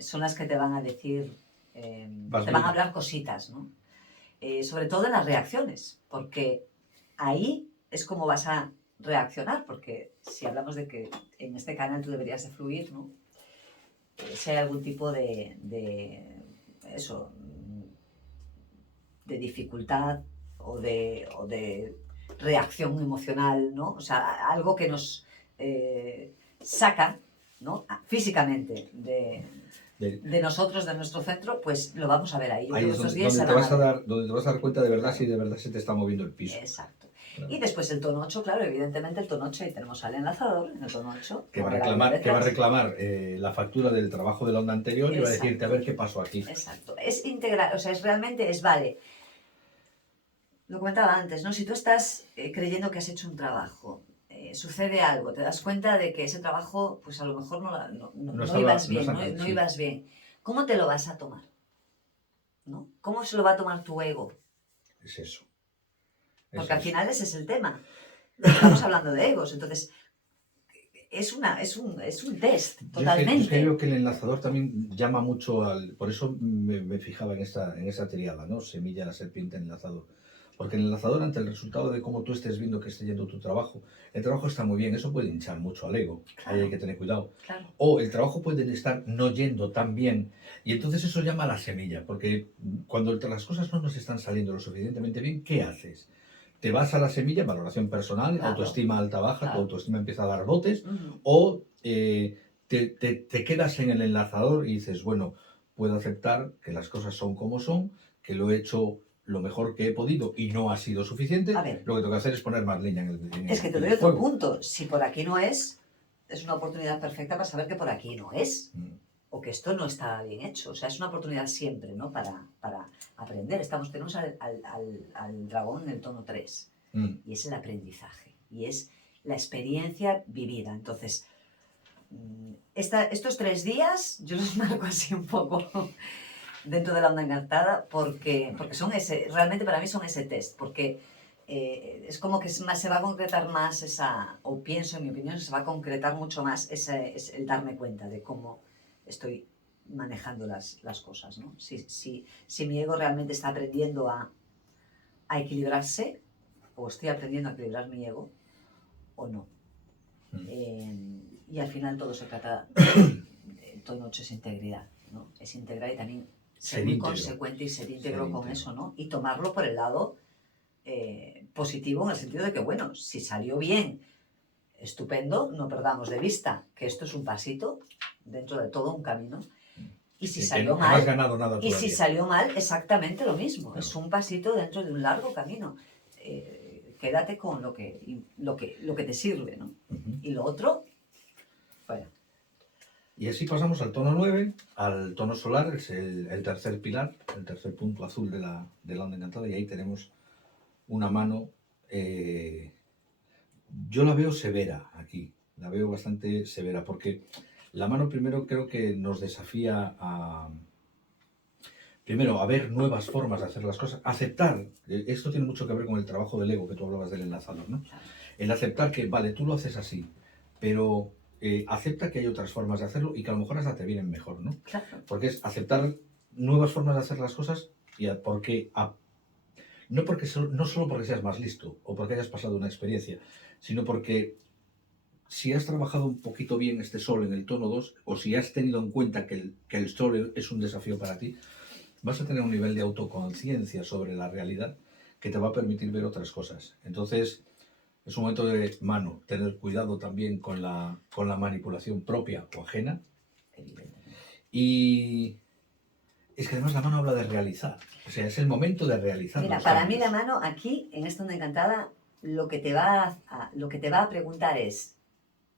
son las que te van a decir, te van a hablar cositas, ¿no? Sobre todo en las reacciones, porque ahí es como vas a reaccionar, porque si hablamos de que en este canal tú deberías de fluir, ¿no? Si hay algún tipo de eso, de dificultad o de reacción emocional, ¿no? O sea, algo que nos saca, ¿no? Físicamente de nosotros, de nuestro centro, pues lo vamos a ver ahí. Yo ahí creo es que estos donde, días se van a ver. donde te vas a dar cuenta de verdad Claro. si de verdad se te está moviendo el piso. Exacto. Claro. Y después el tono 8, claro, evidentemente el tono 8, y tenemos al enlazador en el tono 8. Que va a con el avión reclamar detrás. la factura del trabajo de la onda anterior y va a decirte a Exacto. ver qué pasó aquí. Exacto. Es integral, o sea, vale. Lo comentaba antes, ¿no? Si tú estás creyendo que has hecho un trabajo, sucede algo, te das cuenta de que ese trabajo, pues a lo mejor no ibas bien, no ibas bien. ¿Cómo te lo vas a tomar? ¿No? ¿Cómo se lo va a tomar tu ego? Es eso. Porque al final ese es el tema. Estamos hablando de egos, entonces es un test, totalmente. Yo creo que el enlazador también llama mucho por eso me fijaba en esa triada, ¿no? Semilla, serpiente, enlazador. Porque el enlazador, ante el resultado de cómo tú estés viendo que esté yendo tu trabajo, el trabajo está muy bien, eso puede hinchar mucho al ego, Claro. ahí hay que tener cuidado. Claro. O el trabajo puede estar no yendo tan bien, y entonces eso llama a la semilla, porque cuando las cosas no nos están saliendo lo suficientemente bien, ¿qué haces? Te vas a la semilla, valoración personal, Claro. autoestima alta-baja, Claro. tu autoestima empieza a dar botes, Uh-huh. o te quedas en el enlazador y dices, bueno, puedo aceptar que las cosas son como son, que lo he hecho lo mejor que he podido y no ha sido suficiente. A ver. Lo que tengo que hacer es poner más leña Es que te doy otro punto. Si por aquí no es una oportunidad perfecta para saber que por aquí no es. O que esto no está bien hecho. O sea, es una oportunidad siempre, ¿no? Para aprender. Tenemos al dragón en el tono 3. Y es el aprendizaje. Y es la experiencia vivida. Entonces, estos 3 días yo los marco así un poco dentro de la onda encantada porque son realmente para mí son ese test. Porque es como que se va a concretar más o pienso, en mi opinión, se va a concretar mucho más el darme cuenta de cómo estoy manejando las cosas, ¿no? Si mi ego realmente está aprendiendo a equilibrarse, o estoy aprendiendo a equilibrar mi ego, o no. Y al final todo se trata, todo 8 es integridad, ¿no? Es integrar y también ser muy consecuente y ser íntegro con eso, ¿no? Y tomarlo por el lado positivo, en el sentido de que, bueno, si salió bien, estupendo, no perdamos de vista que esto es un pasito dentro de todo un camino, Y si que salió no has mal, ganado nada y si todavía. salió mal, exactamente lo mismo. Claro. Es un pasito dentro de un largo camino. Quédate con lo que te sirve, ¿no? Ujú. Y lo otro, fuera. Y así pasamos al tono 9, al tono solar, es el tercer pilar, el tercer punto azul de la onda encantada, y ahí tenemos una mano, yo la veo severa aquí, la veo bastante severa, porque la mano primero creo que nos desafía primero, a ver nuevas formas de hacer las cosas, aceptar, esto tiene mucho que ver con el trabajo del ego que tú hablabas del enlazador, ¿no? Claro. El aceptar que, vale, tú lo haces así, pero acepta que hay otras formas de hacerlo y que a lo mejor hasta te vienen mejor, ¿no? Claro. Porque es aceptar nuevas formas de hacer las cosas y no solo porque seas más listo o porque hayas pasado una experiencia, sino porque si has trabajado un poquito bien este sol en el tono 2 o si has tenido en cuenta que el sol es un desafío para ti, vas a tener un nivel de autoconciencia sobre la realidad que te va a permitir ver otras cosas. Entonces, es un momento de mano, tener cuidado también con la manipulación propia o ajena. Evidentemente. Y es que además la mano habla de realizar. O sea, es el momento de realizar Mira, los para mí cambios. la mano aquí, en esta onda encantada, lo que te va a preguntar es,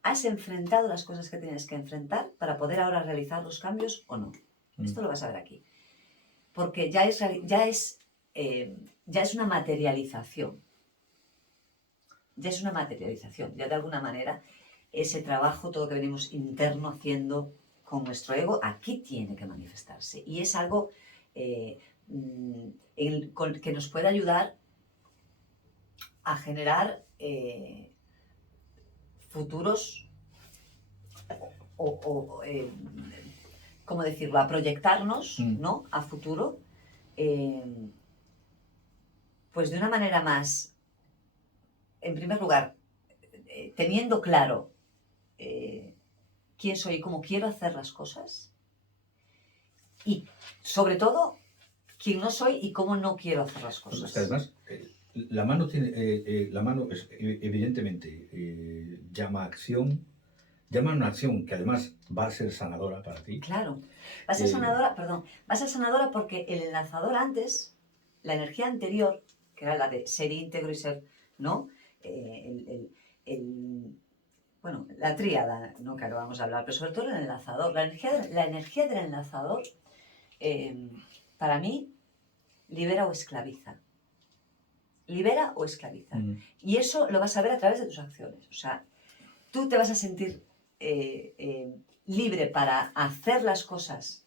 ¿has enfrentado las cosas que tienes que enfrentar para poder ahora realizar los cambios o no? Esto lo vas a ver aquí. Porque ya es una materialización. Ya es una materialización. Ya de alguna manera ese trabajo, todo que venimos interno haciendo con nuestro ego, aquí tiene que manifestarse. Y es algo que nos puede ayudar a generar futuros ¿cómo decirlo? A proyectarnos, ¿no? A futuro, pues de una manera más, en primer lugar, teniendo claro quién soy y cómo quiero hacer las cosas, y sobre todo, quién no soy y cómo no quiero hacer las cosas. Es que además, la mano es, evidentemente llama acción, llama una acción que además va a ser sanadora para ti. Claro, va a ser sanadora, perdón, va a ser sanadora porque el enlazador antes, la energía anterior, que era la de ser íntegro y ser, ¿no? Bueno, la tríada, ¿no? Que acabamos de hablar, pero sobre todo el enlazador. La energía del enlazador, para mí, libera o esclaviza. Libera o esclaviza. Y eso lo vas a ver a través de tus acciones. O sea, tú te vas a sentir libre para hacer las cosas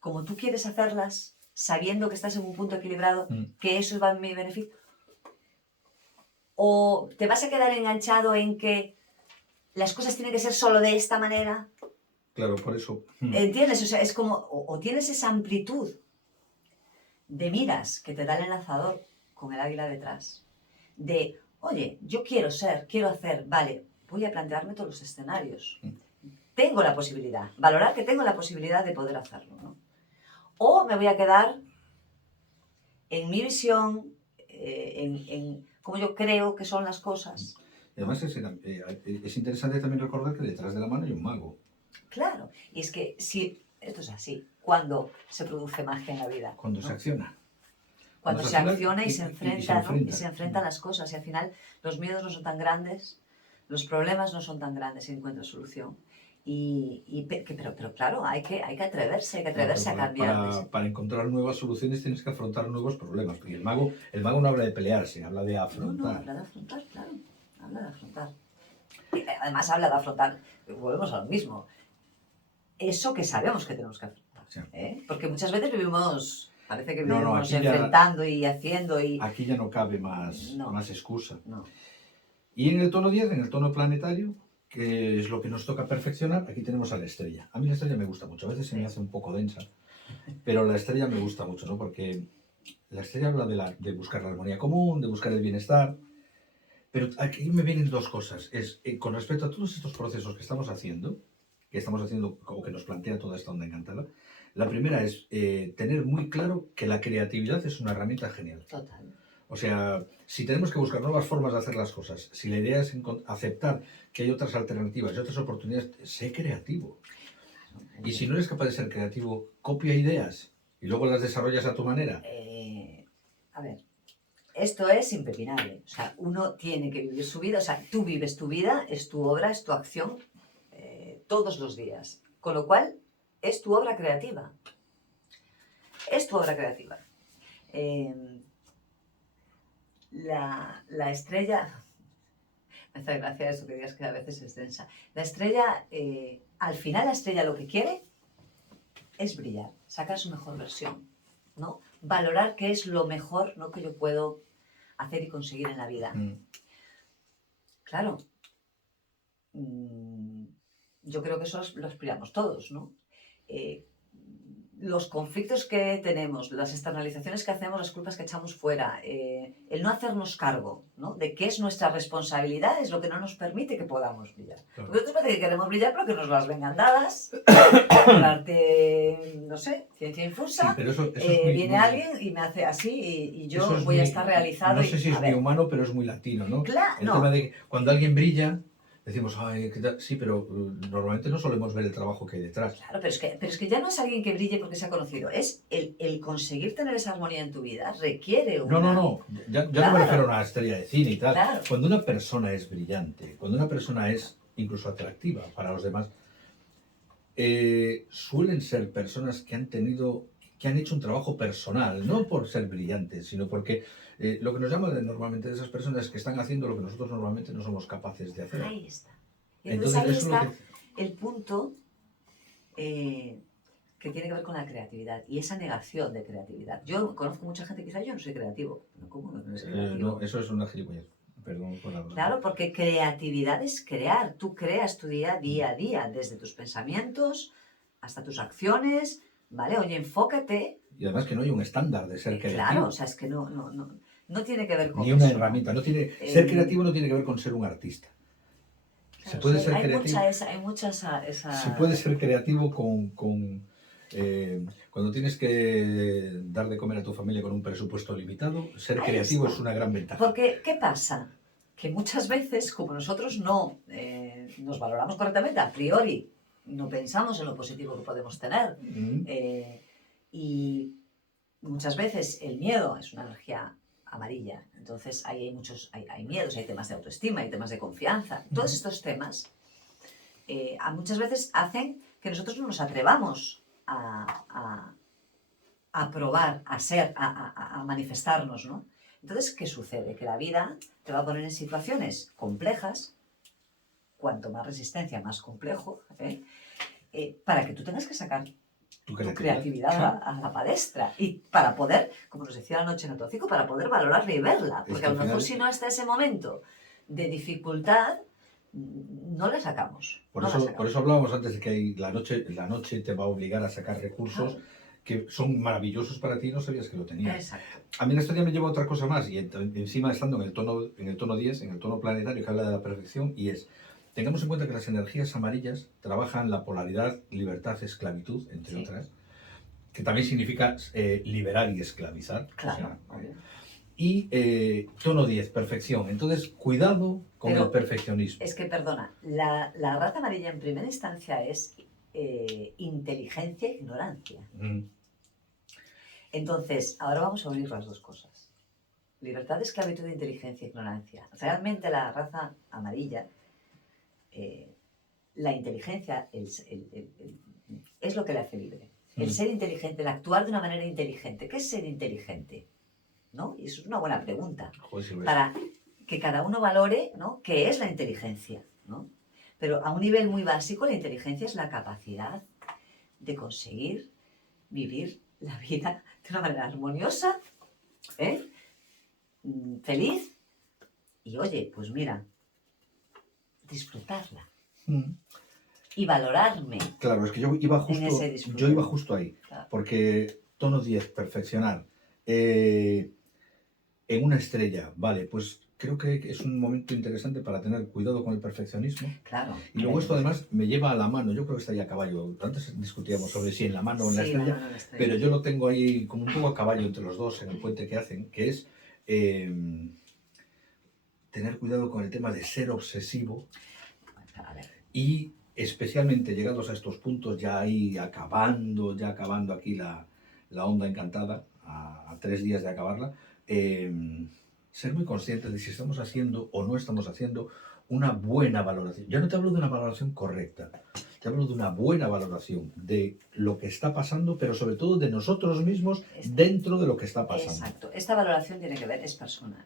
como tú quieres hacerlas, sabiendo que estás en un punto equilibrado, que eso va en mi beneficio. O te vas a quedar enganchado en que las cosas tienen que ser solo de esta manera. Claro, por eso. ¿Entiendes? O sea, es como, o tienes esa amplitud de miras que te da el enlazador con el águila detrás. De, oye, yo quiero ser, quiero hacer, vale, voy a plantearme todos los escenarios. Tengo la posibilidad, valorar que tengo la posibilidad de poder hacerlo, ¿no? O me voy a quedar en mi visión, en cómo yo creo que son las cosas. Además, es interesante también recordar que detrás de la mano hay un mago. Claro, y es que si esto es así, cuando se produce magia en la vida. Cuando ¿no? se acciona. Cuando se acciona y se enfrenta, enfrenta. ¿no? Y se enfrentan las cosas. Y al final los miedos no son tan grandes, los problemas no son tan grandes y encuentras solución. Pero claro, hay que atreverse, a cambiar. Para encontrar nuevas soluciones tienes que afrontar nuevos problemas. Porque el mago no habla de pelearse, habla de afrontar. No, habla de afrontar, claro. Habla de afrontar. Y además habla de afrontar, volvemos a lo mismo. Eso que sabemos que tenemos que afrontar. Sí. Porque muchas veces parece que No, vivimos aquí enfrentando y haciendo. Aquí ya no cabe más excusa. No. Y en el tono 10, en el tono planetario, que es lo que nos toca perfeccionar, aquí tenemos a la estrella. A mí la estrella me gusta mucho, a veces se me hace un poco densa, pero la estrella me gusta mucho, ¿no? Porque la estrella habla de buscar la armonía común, de buscar el bienestar, pero aquí me vienen dos cosas. Con respecto a todos estos procesos que estamos haciendo como que nos plantea toda esta onda encantada, la primera es tener muy claro que la creatividad es una herramienta genial. Total. O sea, si tenemos que buscar nuevas formas de hacer las cosas, si la idea es aceptar que hay otras alternativas y otras oportunidades, sé creativo. ¿no? Y si no eres capaz de ser creativo, copia ideas y luego las desarrollas a tu manera. A ver, esto es impepinable. O sea, uno tiene que vivir su vida. O sea, tú vives tu vida, es tu obra, es tu acción todos los días. Con lo cual, es tu obra creativa. Es tu obra creativa. La estrella... Me hace gracia eso que digas que a veces es densa. La estrella, al final la estrella lo que quiere es brillar, sacar su mejor versión, ¿no? Valorar qué es lo mejor, ¿no?, que yo puedo hacer y conseguir en la vida. Claro, yo creo que eso lo aspiramos todos, ¿no? Los conflictos que tenemos, las externalizaciones que hacemos, las culpas que echamos fuera, el no hacernos cargo, ¿no?, de qué es nuestra responsabilidad es lo que no nos permite que podamos brillar. Claro. Porque nosotros parece que queremos brillar pero que nos las vengan dadas, por arte, no sé, ciencia infusa, Sí, pero eso es muy, viene muy- alguien y me hace así y yo eso es voy a muy- estar realizado. No sé si a es muy ver, humano, pero es muy latino, ¿no? claro, El no, tema de que cuando alguien brilla, decimos, ay, ¿qué tal? Sí, pero normalmente no solemos ver el trabajo que hay detrás. claro, pero es que ya no es alguien que brille porque sea conocido, es el conseguir tener esa armonía en tu vida requiere una... No, ya no me Claro. refiero a una estrella de cine y tal. Claro. Cuando una persona es brillante, cuando una persona es incluso atractiva para los demás, suelen ser personas que han hecho un trabajo personal, no por ser brillantes, sino porque lo que nos llama normalmente de esas personas es que están haciendo lo que nosotros normalmente no somos capaces de hacer. Ahí está. Y entonces ahí eso es lo está que... el punto que tiene que ver con la creatividad y esa negación de creatividad. Yo conozco mucha gente que dice, yo no soy creativo. No, ¿cómo no eres creativo? no, eso es una gilipollez. Perdón por la... Claro, porque creatividad es crear. Tú creas tu día a día, desde tus pensamientos hasta tus acciones, ¿vale? Oye, enfócate. Y además que no hay un estándar de ser creativo. Claro, o sea, es que no tiene que ver con Ni una eso, herramienta. Ser creativo no tiene que ver con ser un artista. Claro, se puede o sea, ser creativo. Hay mucha esa... Se puede ser creativo cuando tienes que dar de comer a tu familia con un presupuesto limitado. Ser Ahí creativo está. es una gran ventaja. Porque, ¿qué pasa? Que muchas veces, como nosotros no nos valoramos correctamente, a priori no pensamos en lo positivo que podemos tener. Y muchas veces el miedo es una energía amarilla. Entonces ahí hay miedos, hay temas de autoestima, hay temas de confianza. Todos estos temas muchas veces hacen que nosotros no nos atrevamos a probar, a ser, a manifestarnos, ¿no? Entonces, ¿qué sucede? Que la vida te va a poner en situaciones complejas, cuanto más resistencia, más complejo, para que tú tengas que sacar tu creatividad a la palestra y para poder, como nos decía la noche en el Tocico, para poder valorarla y verla. Porque a lo mejor si no hasta ese momento de dificultad, no la sacamos. Por eso hablábamos antes de que la noche te va a obligar a sacar recursos que son maravillosos para ti y no sabías que lo tenías. Exacto. A mí la historia me lleva a otra cosa más y encima estando en el tono 10, en el tono planetario que habla de la perfección, y es, tengamos en cuenta que las energías amarillas trabajan la polaridad libertad-esclavitud, entre otras, que también significa liberar y esclavizar. Claro. O sea, y tono 10, perfección. Entonces, cuidado con el perfeccionismo. Es que, perdona, la raza amarilla en primera instancia es inteligencia e ignorancia. Entonces, ahora vamos a unir las dos cosas. Libertad, esclavitud, inteligencia e ignorancia. Realmente la raza amarilla, la inteligencia es lo que le hace libre. El ser inteligente, el actuar de una manera inteligente. ¿Qué es ser inteligente? ¿No? Y eso es una buena pregunta. Para que cada uno valore, ¿no?, qué es la inteligencia, ¿no? Pero a un nivel muy básico, la inteligencia es la capacidad de conseguir vivir la vida de una manera armoniosa, feliz y, oye, pues mira, disfrutarla y valorarme. Claro, es que yo iba justo ahí, claro. Porque tono 10, perfeccionar. En una estrella, vale, pues creo que es un momento interesante para tener cuidado con el perfeccionismo. Claro. Y luego esto además me lleva a la mano, yo creo que está ahí a caballo. Antes discutíamos sobre si en la mano o en la estrella, pero yo lo tengo ahí como un poco a caballo entre los dos en el puente que hacen, que es tener cuidado con el tema de ser obsesivo y especialmente llegados a estos puntos, ya ahí ya acabando aquí la onda encantada, a 3 días de acabarla, ser muy conscientes de si estamos haciendo o no estamos haciendo una buena valoración. Ya no te hablo de una valoración correcta, te hablo de una buena valoración de lo que está pasando, pero sobre todo de nosotros mismos dentro de lo que está pasando. Exacto. Esta valoración tiene que ver, es personal.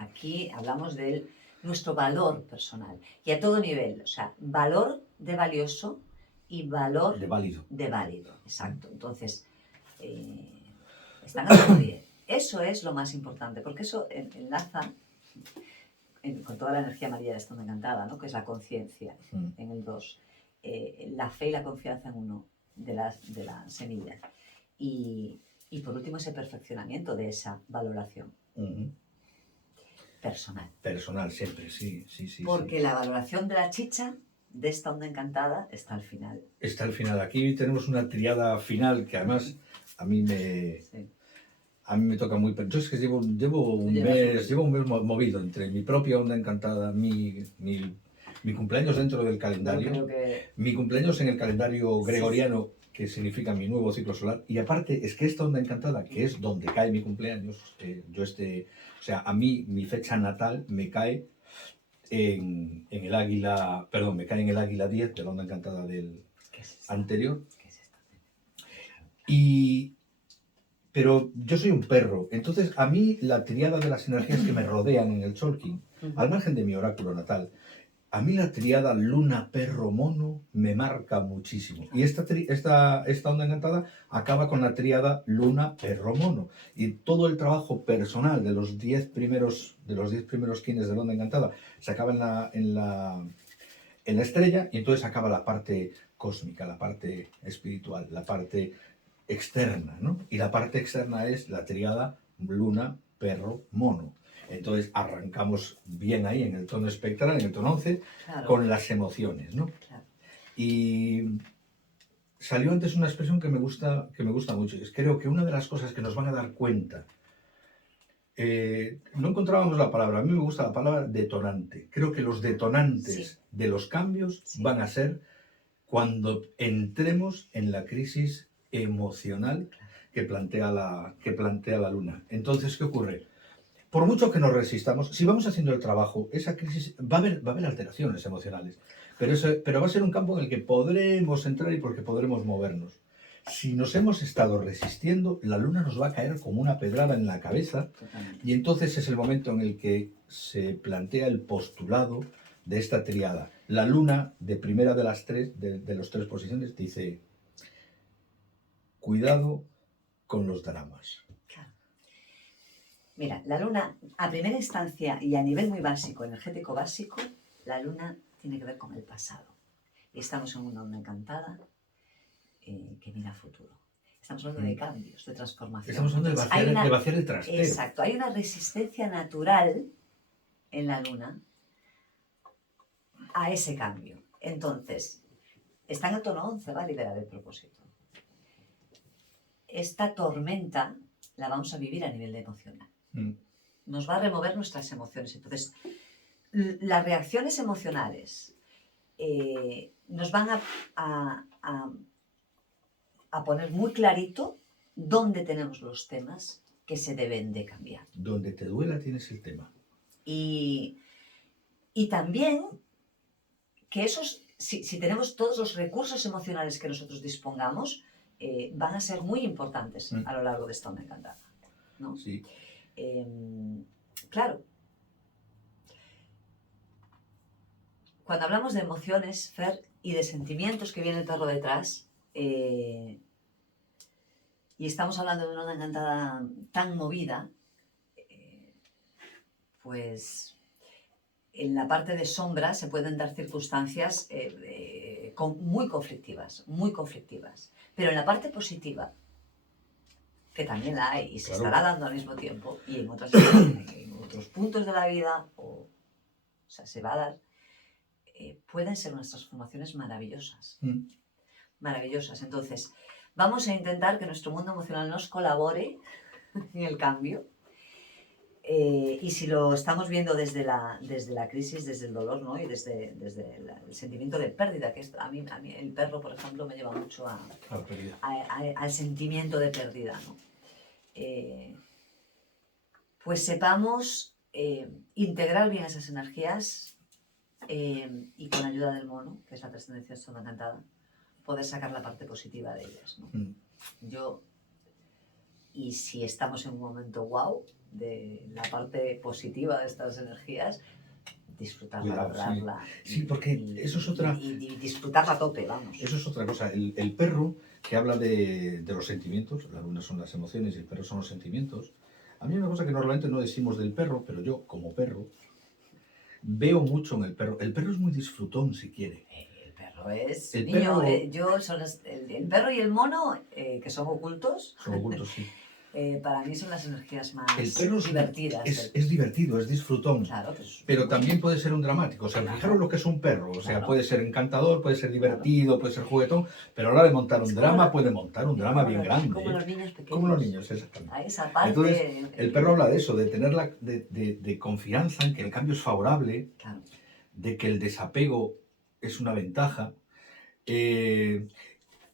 Aquí hablamos de nuestro valor personal. Y a todo nivel. O sea, valor de valioso y valor de válido. Exacto. Entonces, están a todo 10. Eso es lo más importante, porque eso enlaza con toda la energía María de Estando Encantada, ¿no? Que es la conciencia en el 2. La fe y la confianza en uno de la semilla. Y por último, ese perfeccionamiento de esa valoración. Personal. Personal, siempre, sí. Porque la valoración de la chicha de esta onda encantada está al final. Está al final. Aquí tenemos una triada final que además a mí me toca muy... Yo es que llevo un mes movido entre mi propia onda encantada, mi cumpleaños dentro del calendario, mi cumpleaños en el calendario gregoriano, que significa mi nuevo ciclo solar, y aparte es que esta onda encantada, que es donde cae mi cumpleaños, o sea, a mí mi fecha natal me cae en el águila, perdón, me cae en el águila 10 de la onda encantada del anterior. Pero yo soy un perro, entonces a mí la triada de las energías que me rodean en el Cholking, al margen de mi oráculo natal, a mí la triada luna, perro, mono me marca muchísimo. Y esta onda encantada acaba con la triada luna, perro, mono. Y todo el trabajo personal de los 10 primeros kines de la onda encantada se acaba en la estrella, y entonces acaba la parte cósmica, la parte espiritual, la parte externa, ¿no? Y la parte externa es la triada luna, perro, mono. Entonces arrancamos bien ahí en el tono espectral, en el tono 11, con las emociones, ¿no? Y salió antes una expresión que me gusta mucho. Creo que una de las cosas que nos van a dar cuenta, no encontrábamos la palabra, a mí me gusta la palabra detonante. Creo que los detonantes de los cambios van a ser cuando entremos en la crisis emocional que plantea la luna. Entonces, ¿qué ocurre? Por mucho que nos resistamos, si vamos haciendo el trabajo, esa crisis va a haber alteraciones emocionales, pero va a ser un campo en el que podremos entrar y porque podremos movernos. Si nos hemos estado resistiendo, la luna nos va a caer como una pedrada en la cabeza, y entonces es el momento en el que se plantea el postulado de esta triada. La luna, de primera de las los 3 posiciones, dice: cuidado con los dramas. Mira, la luna, a primera instancia y a nivel muy básico, energético básico, la luna tiene que ver con el pasado. Y estamos en una onda encantada que mira a futuro. Estamos hablando de cambios, de transformación. Estamos hablando de vaciar el trastero. Exacto, hay una resistencia natural en la luna a ese cambio. Entonces, está en el tono 11, va a liberar el propósito. Esta tormenta la vamos a vivir a nivel de emocional. Nos va a remover nuestras emociones. Entonces, las reacciones emocionales nos van a poner muy clarito dónde tenemos los temas que se deben de cambiar. Donde te duela tienes el tema. Y también que si tenemos todos los recursos emocionales que nosotros dispongamos, van a ser muy importantes a lo largo de esta onda encantada, ¿no? Sí. Claro. Cuando hablamos de emociones, Fer, y de sentimientos que viene el perro detrás, y estamos hablando de una onda encantada tan movida, pues en la parte de sombra se pueden dar circunstancias muy conflictivas. Pero en la parte positiva, que también la hay y se estará dando al mismo tiempo, y en otros puntos de la vida, o sea, se va a dar, pueden ser unas transformaciones maravillosas. Maravillosas. Entonces, vamos a intentar que nuestro mundo emocional nos colabore en el cambio. Y si lo estamos viendo desde la crisis, desde el dolor, ¿no? Y desde el sentimiento de pérdida, que a mí el perro, por ejemplo, me lleva mucho al sentimiento de pérdida, ¿no? Pues sepamos integrar bien esas energías y con ayuda del mono, que es la trascendencia sonda encantada, poder sacar la parte positiva de ellas, ¿no? Y si estamos en un momento wow de la parte positiva de estas energías, disfrutarla, valorarla. Sí, porque eso es otra... Y disfrutarla a tope, vamos. Eso es otra cosa. El perro, que habla de los sentimientos, la luna son las emociones y el perro son los sentimientos. A mí hay una cosa que normalmente no decimos del perro, pero yo, como perro, veo mucho en el perro. El perro es muy disfrutón, si quiere. El perro es... El niño, perro... el perro y el mono, que son ocultos... Son ocultos, sí. Para mí son las energías más divertidas. Es divertido, es disfrutón. Claro, pues, pero también puede ser un dramático. O sea, fijaros lo que es un perro. O sea, claro, puede ser encantador, puede ser divertido, puede ser juguetón, pero a la hora de montar un drama, puede montar un drama bien grande. Como los niños pequeños. Como los niños, exactamente. A esa parte... Entonces, el perro habla de eso, de tener de confianza en que el cambio es favorable, claro, de que el desapego es una ventaja,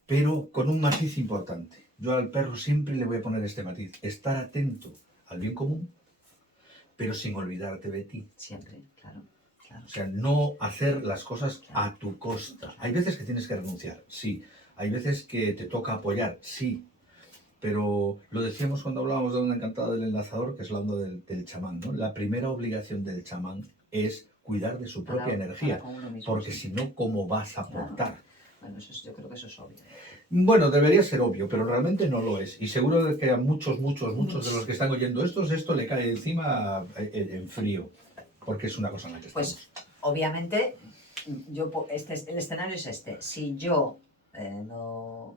pero con un matiz importante. Yo al perro siempre le voy a poner este matiz, estar atento al bien común, pero sin olvidarte de ti. Siempre, claro. O sea, no hacer las cosas a tu costa. Hay veces que tienes que renunciar, sí. Hay veces que te toca apoyar, sí. Pero lo decíamos cuando hablábamos de una encantada del enlazador, que es la onda del chamán, ¿no? La primera obligación del chamán es cuidar de su propia energía, porque si no, ¿cómo vas a aportar? Bueno, yo creo que eso es obvio. Bueno, debería ser obvio, pero realmente no lo es. Y seguro de que a muchos de los que están oyendo esto le cae encima en frío, porque es una cosa en la que estamos. Pues, obviamente, el escenario es este. Si yo no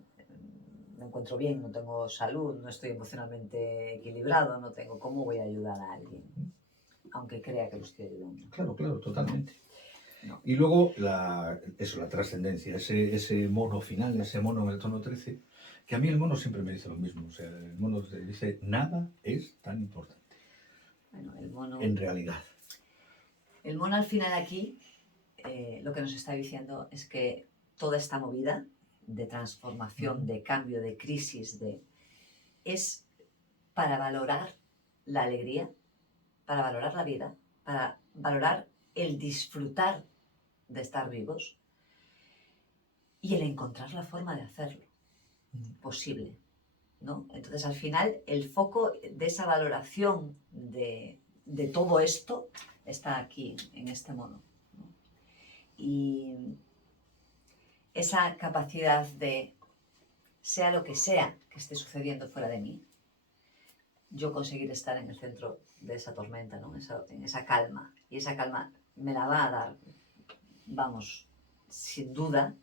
me encuentro bien, no tengo salud, no estoy emocionalmente equilibrado, no tengo cómo voy a ayudar a alguien, aunque crea que lo estoy ayudando. Claro, totalmente. No. Y luego la trascendencia, ese mono final, ese mono en el tono 13, que a mí el mono siempre me dice lo mismo. O sea, el mono te dice, nada es tan importante. Bueno, el mono... En realidad. El mono al final aquí, lo que nos está diciendo es que toda esta movida de transformación, de cambio, de crisis, es para valorar la alegría, para valorar la vida, para valorar el disfrutar de estar vivos y el encontrar la forma de hacerlo posible, ¿no? Entonces, al final, el foco de esa valoración de todo esto está aquí, en este mono, ¿no? Y esa capacidad de, sea lo que sea que esté sucediendo fuera de mí, yo conseguir estar en el centro de esa tormenta, ¿no? En esa calma. Y esa calma me la va a dar, vamos, sin duda,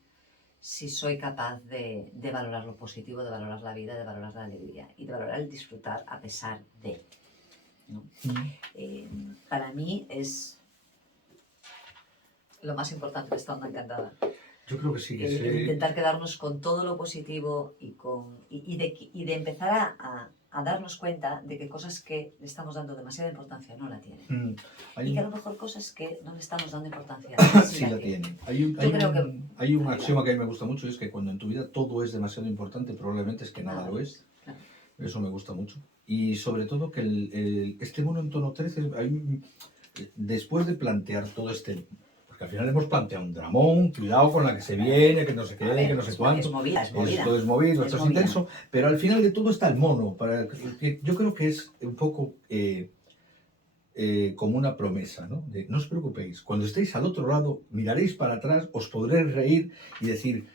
si soy capaz de valorar lo positivo, de valorar la vida, de valorar la alegría y de valorar el disfrutar a pesar de, ¿no? Para mí es lo más importante de esta onda encantada. Yo creo que sí. El intentar quedarnos con todo lo positivo y de empezar a darnos cuenta de que cosas que le estamos dando demasiada importancia no la tienen. Y que a lo mejor cosas que no le estamos dando importancia sí la tienen. Hay un axioma que a mí me gusta mucho, y es que cuando en tu vida todo es demasiado importante, probablemente es que nada lo es. Claro. Eso me gusta mucho. Y sobre todo que este mono en tono 13, después de plantear todo este... Porque al final hemos planteado un dramón, cuidado con la que se viene, que no sé qué, que no sé cuánto. Es movida. Esto es movido, esto es intenso. Pero al final de todo está el mono. Yo creo que es un poco como una promesa, ¿no? No os preocupéis, cuando estéis al otro lado, miraréis para atrás, os podréis reír y decir,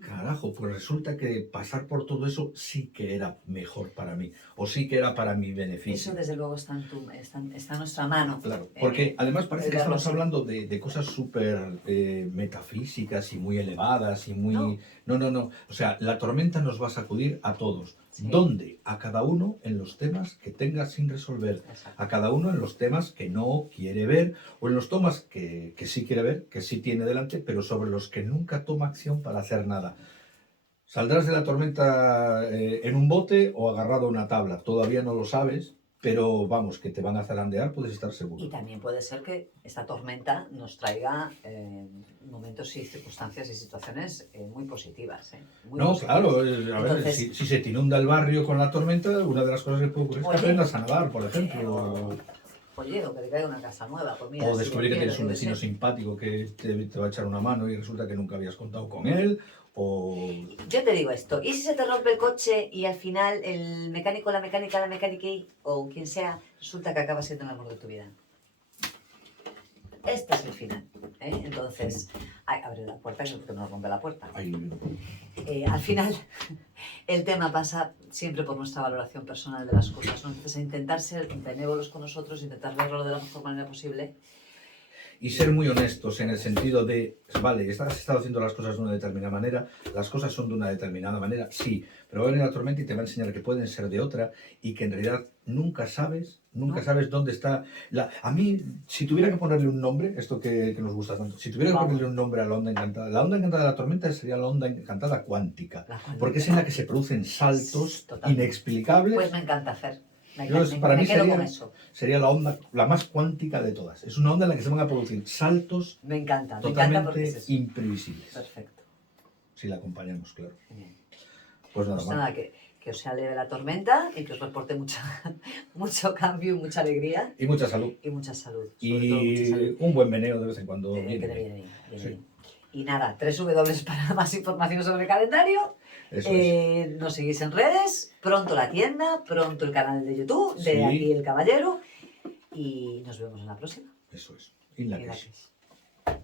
carajo, pues resulta que pasar por todo eso sí que era mejor para mí, o sí que era para mi beneficio. Eso desde luego está en nuestra mano. Claro, porque además parece que estamos hablando de cosas súper metafísicas y muy elevadas y muy... No. O sea, la tormenta nos va a sacudir a todos. Sí. ¿Dónde? A cada uno en los temas que tenga sin resolver. Exacto. A cada uno en los temas que no quiere ver o en los temas que sí quiere ver, que sí tiene delante, pero sobre los que nunca toma acción para hacer nada. ¿Saldrás de la tormenta en un bote o agarrado a una tabla? Todavía no lo sabes, pero vamos, que te van a zarandear, puedes estar Y seguro. también puede ser que esta tormenta nos traiga momentos y circunstancias y situaciones muy positivas. Muy No, positivas. claro, a ver, Entonces, si se te inunda el barrio con la tormenta, una de las cosas que puede ocurrir es que Oye, aprendas a nadar, por ejemplo. oye, o que te caiga una casa nueva, pues mira, O si lo descubrir que quiero, tienes un yo qué vecino sé. simpático que te va a echar una mano y resulta que nunca habías contado con él. O Yo te digo esto, ¿y si se te rompe el coche y al final el mecánico, la mecánica o quien sea, resulta que acaba siendo el amor de tu vida? Este es el final. Entonces, abre la puerta, que es lo que nos rompe la puerta. ay, Al final, el tema pasa siempre por nuestra valoración personal de las cosas, ¿no? Entonces, a intentar ser benévolos con nosotros, intentar verlo de la mejor manera posible. y ser muy honestos en el sentido de, vale, has estado haciendo las cosas de una determinada manera, las cosas son de una determinada manera, sí, pero va a venir la tormenta y te va a enseñar que pueden ser de otra y que en realidad nunca sabes dónde está. A mí, si tuviera que ponerle un nombre, esto que nos gusta tanto, si tuviera que ponerle un nombre a la onda encantada de la tormenta sería la onda encantada cuántica, porque es en la que se producen saltos inexplicables. Pues me encanta hacer. Para mí quedo con eso. sería la onda la más cuántica de todas. Es una onda en la que se van a producir saltos Me encanta totalmente porque es eso. imprevisibles. Perfecto. Si la acompañamos, claro. Bien. Pues nada Pues más. nada, que os sea leve la tormenta y que os reporte mucho cambio y mucha alegría. Y mucha salud. Y mucha salud. Y todo mucha salud. un buen meneo de vez en cuando. Que Viene viene bien. bien. Sí. Y nada, 3W para más información sobre el calendario. Eso es. Nos seguís en redes, pronto la tienda, pronto el canal de YouTube de Sí. Aquí el Caballero y nos vemos en la próxima. Eso es. In la En la crisis. crisis.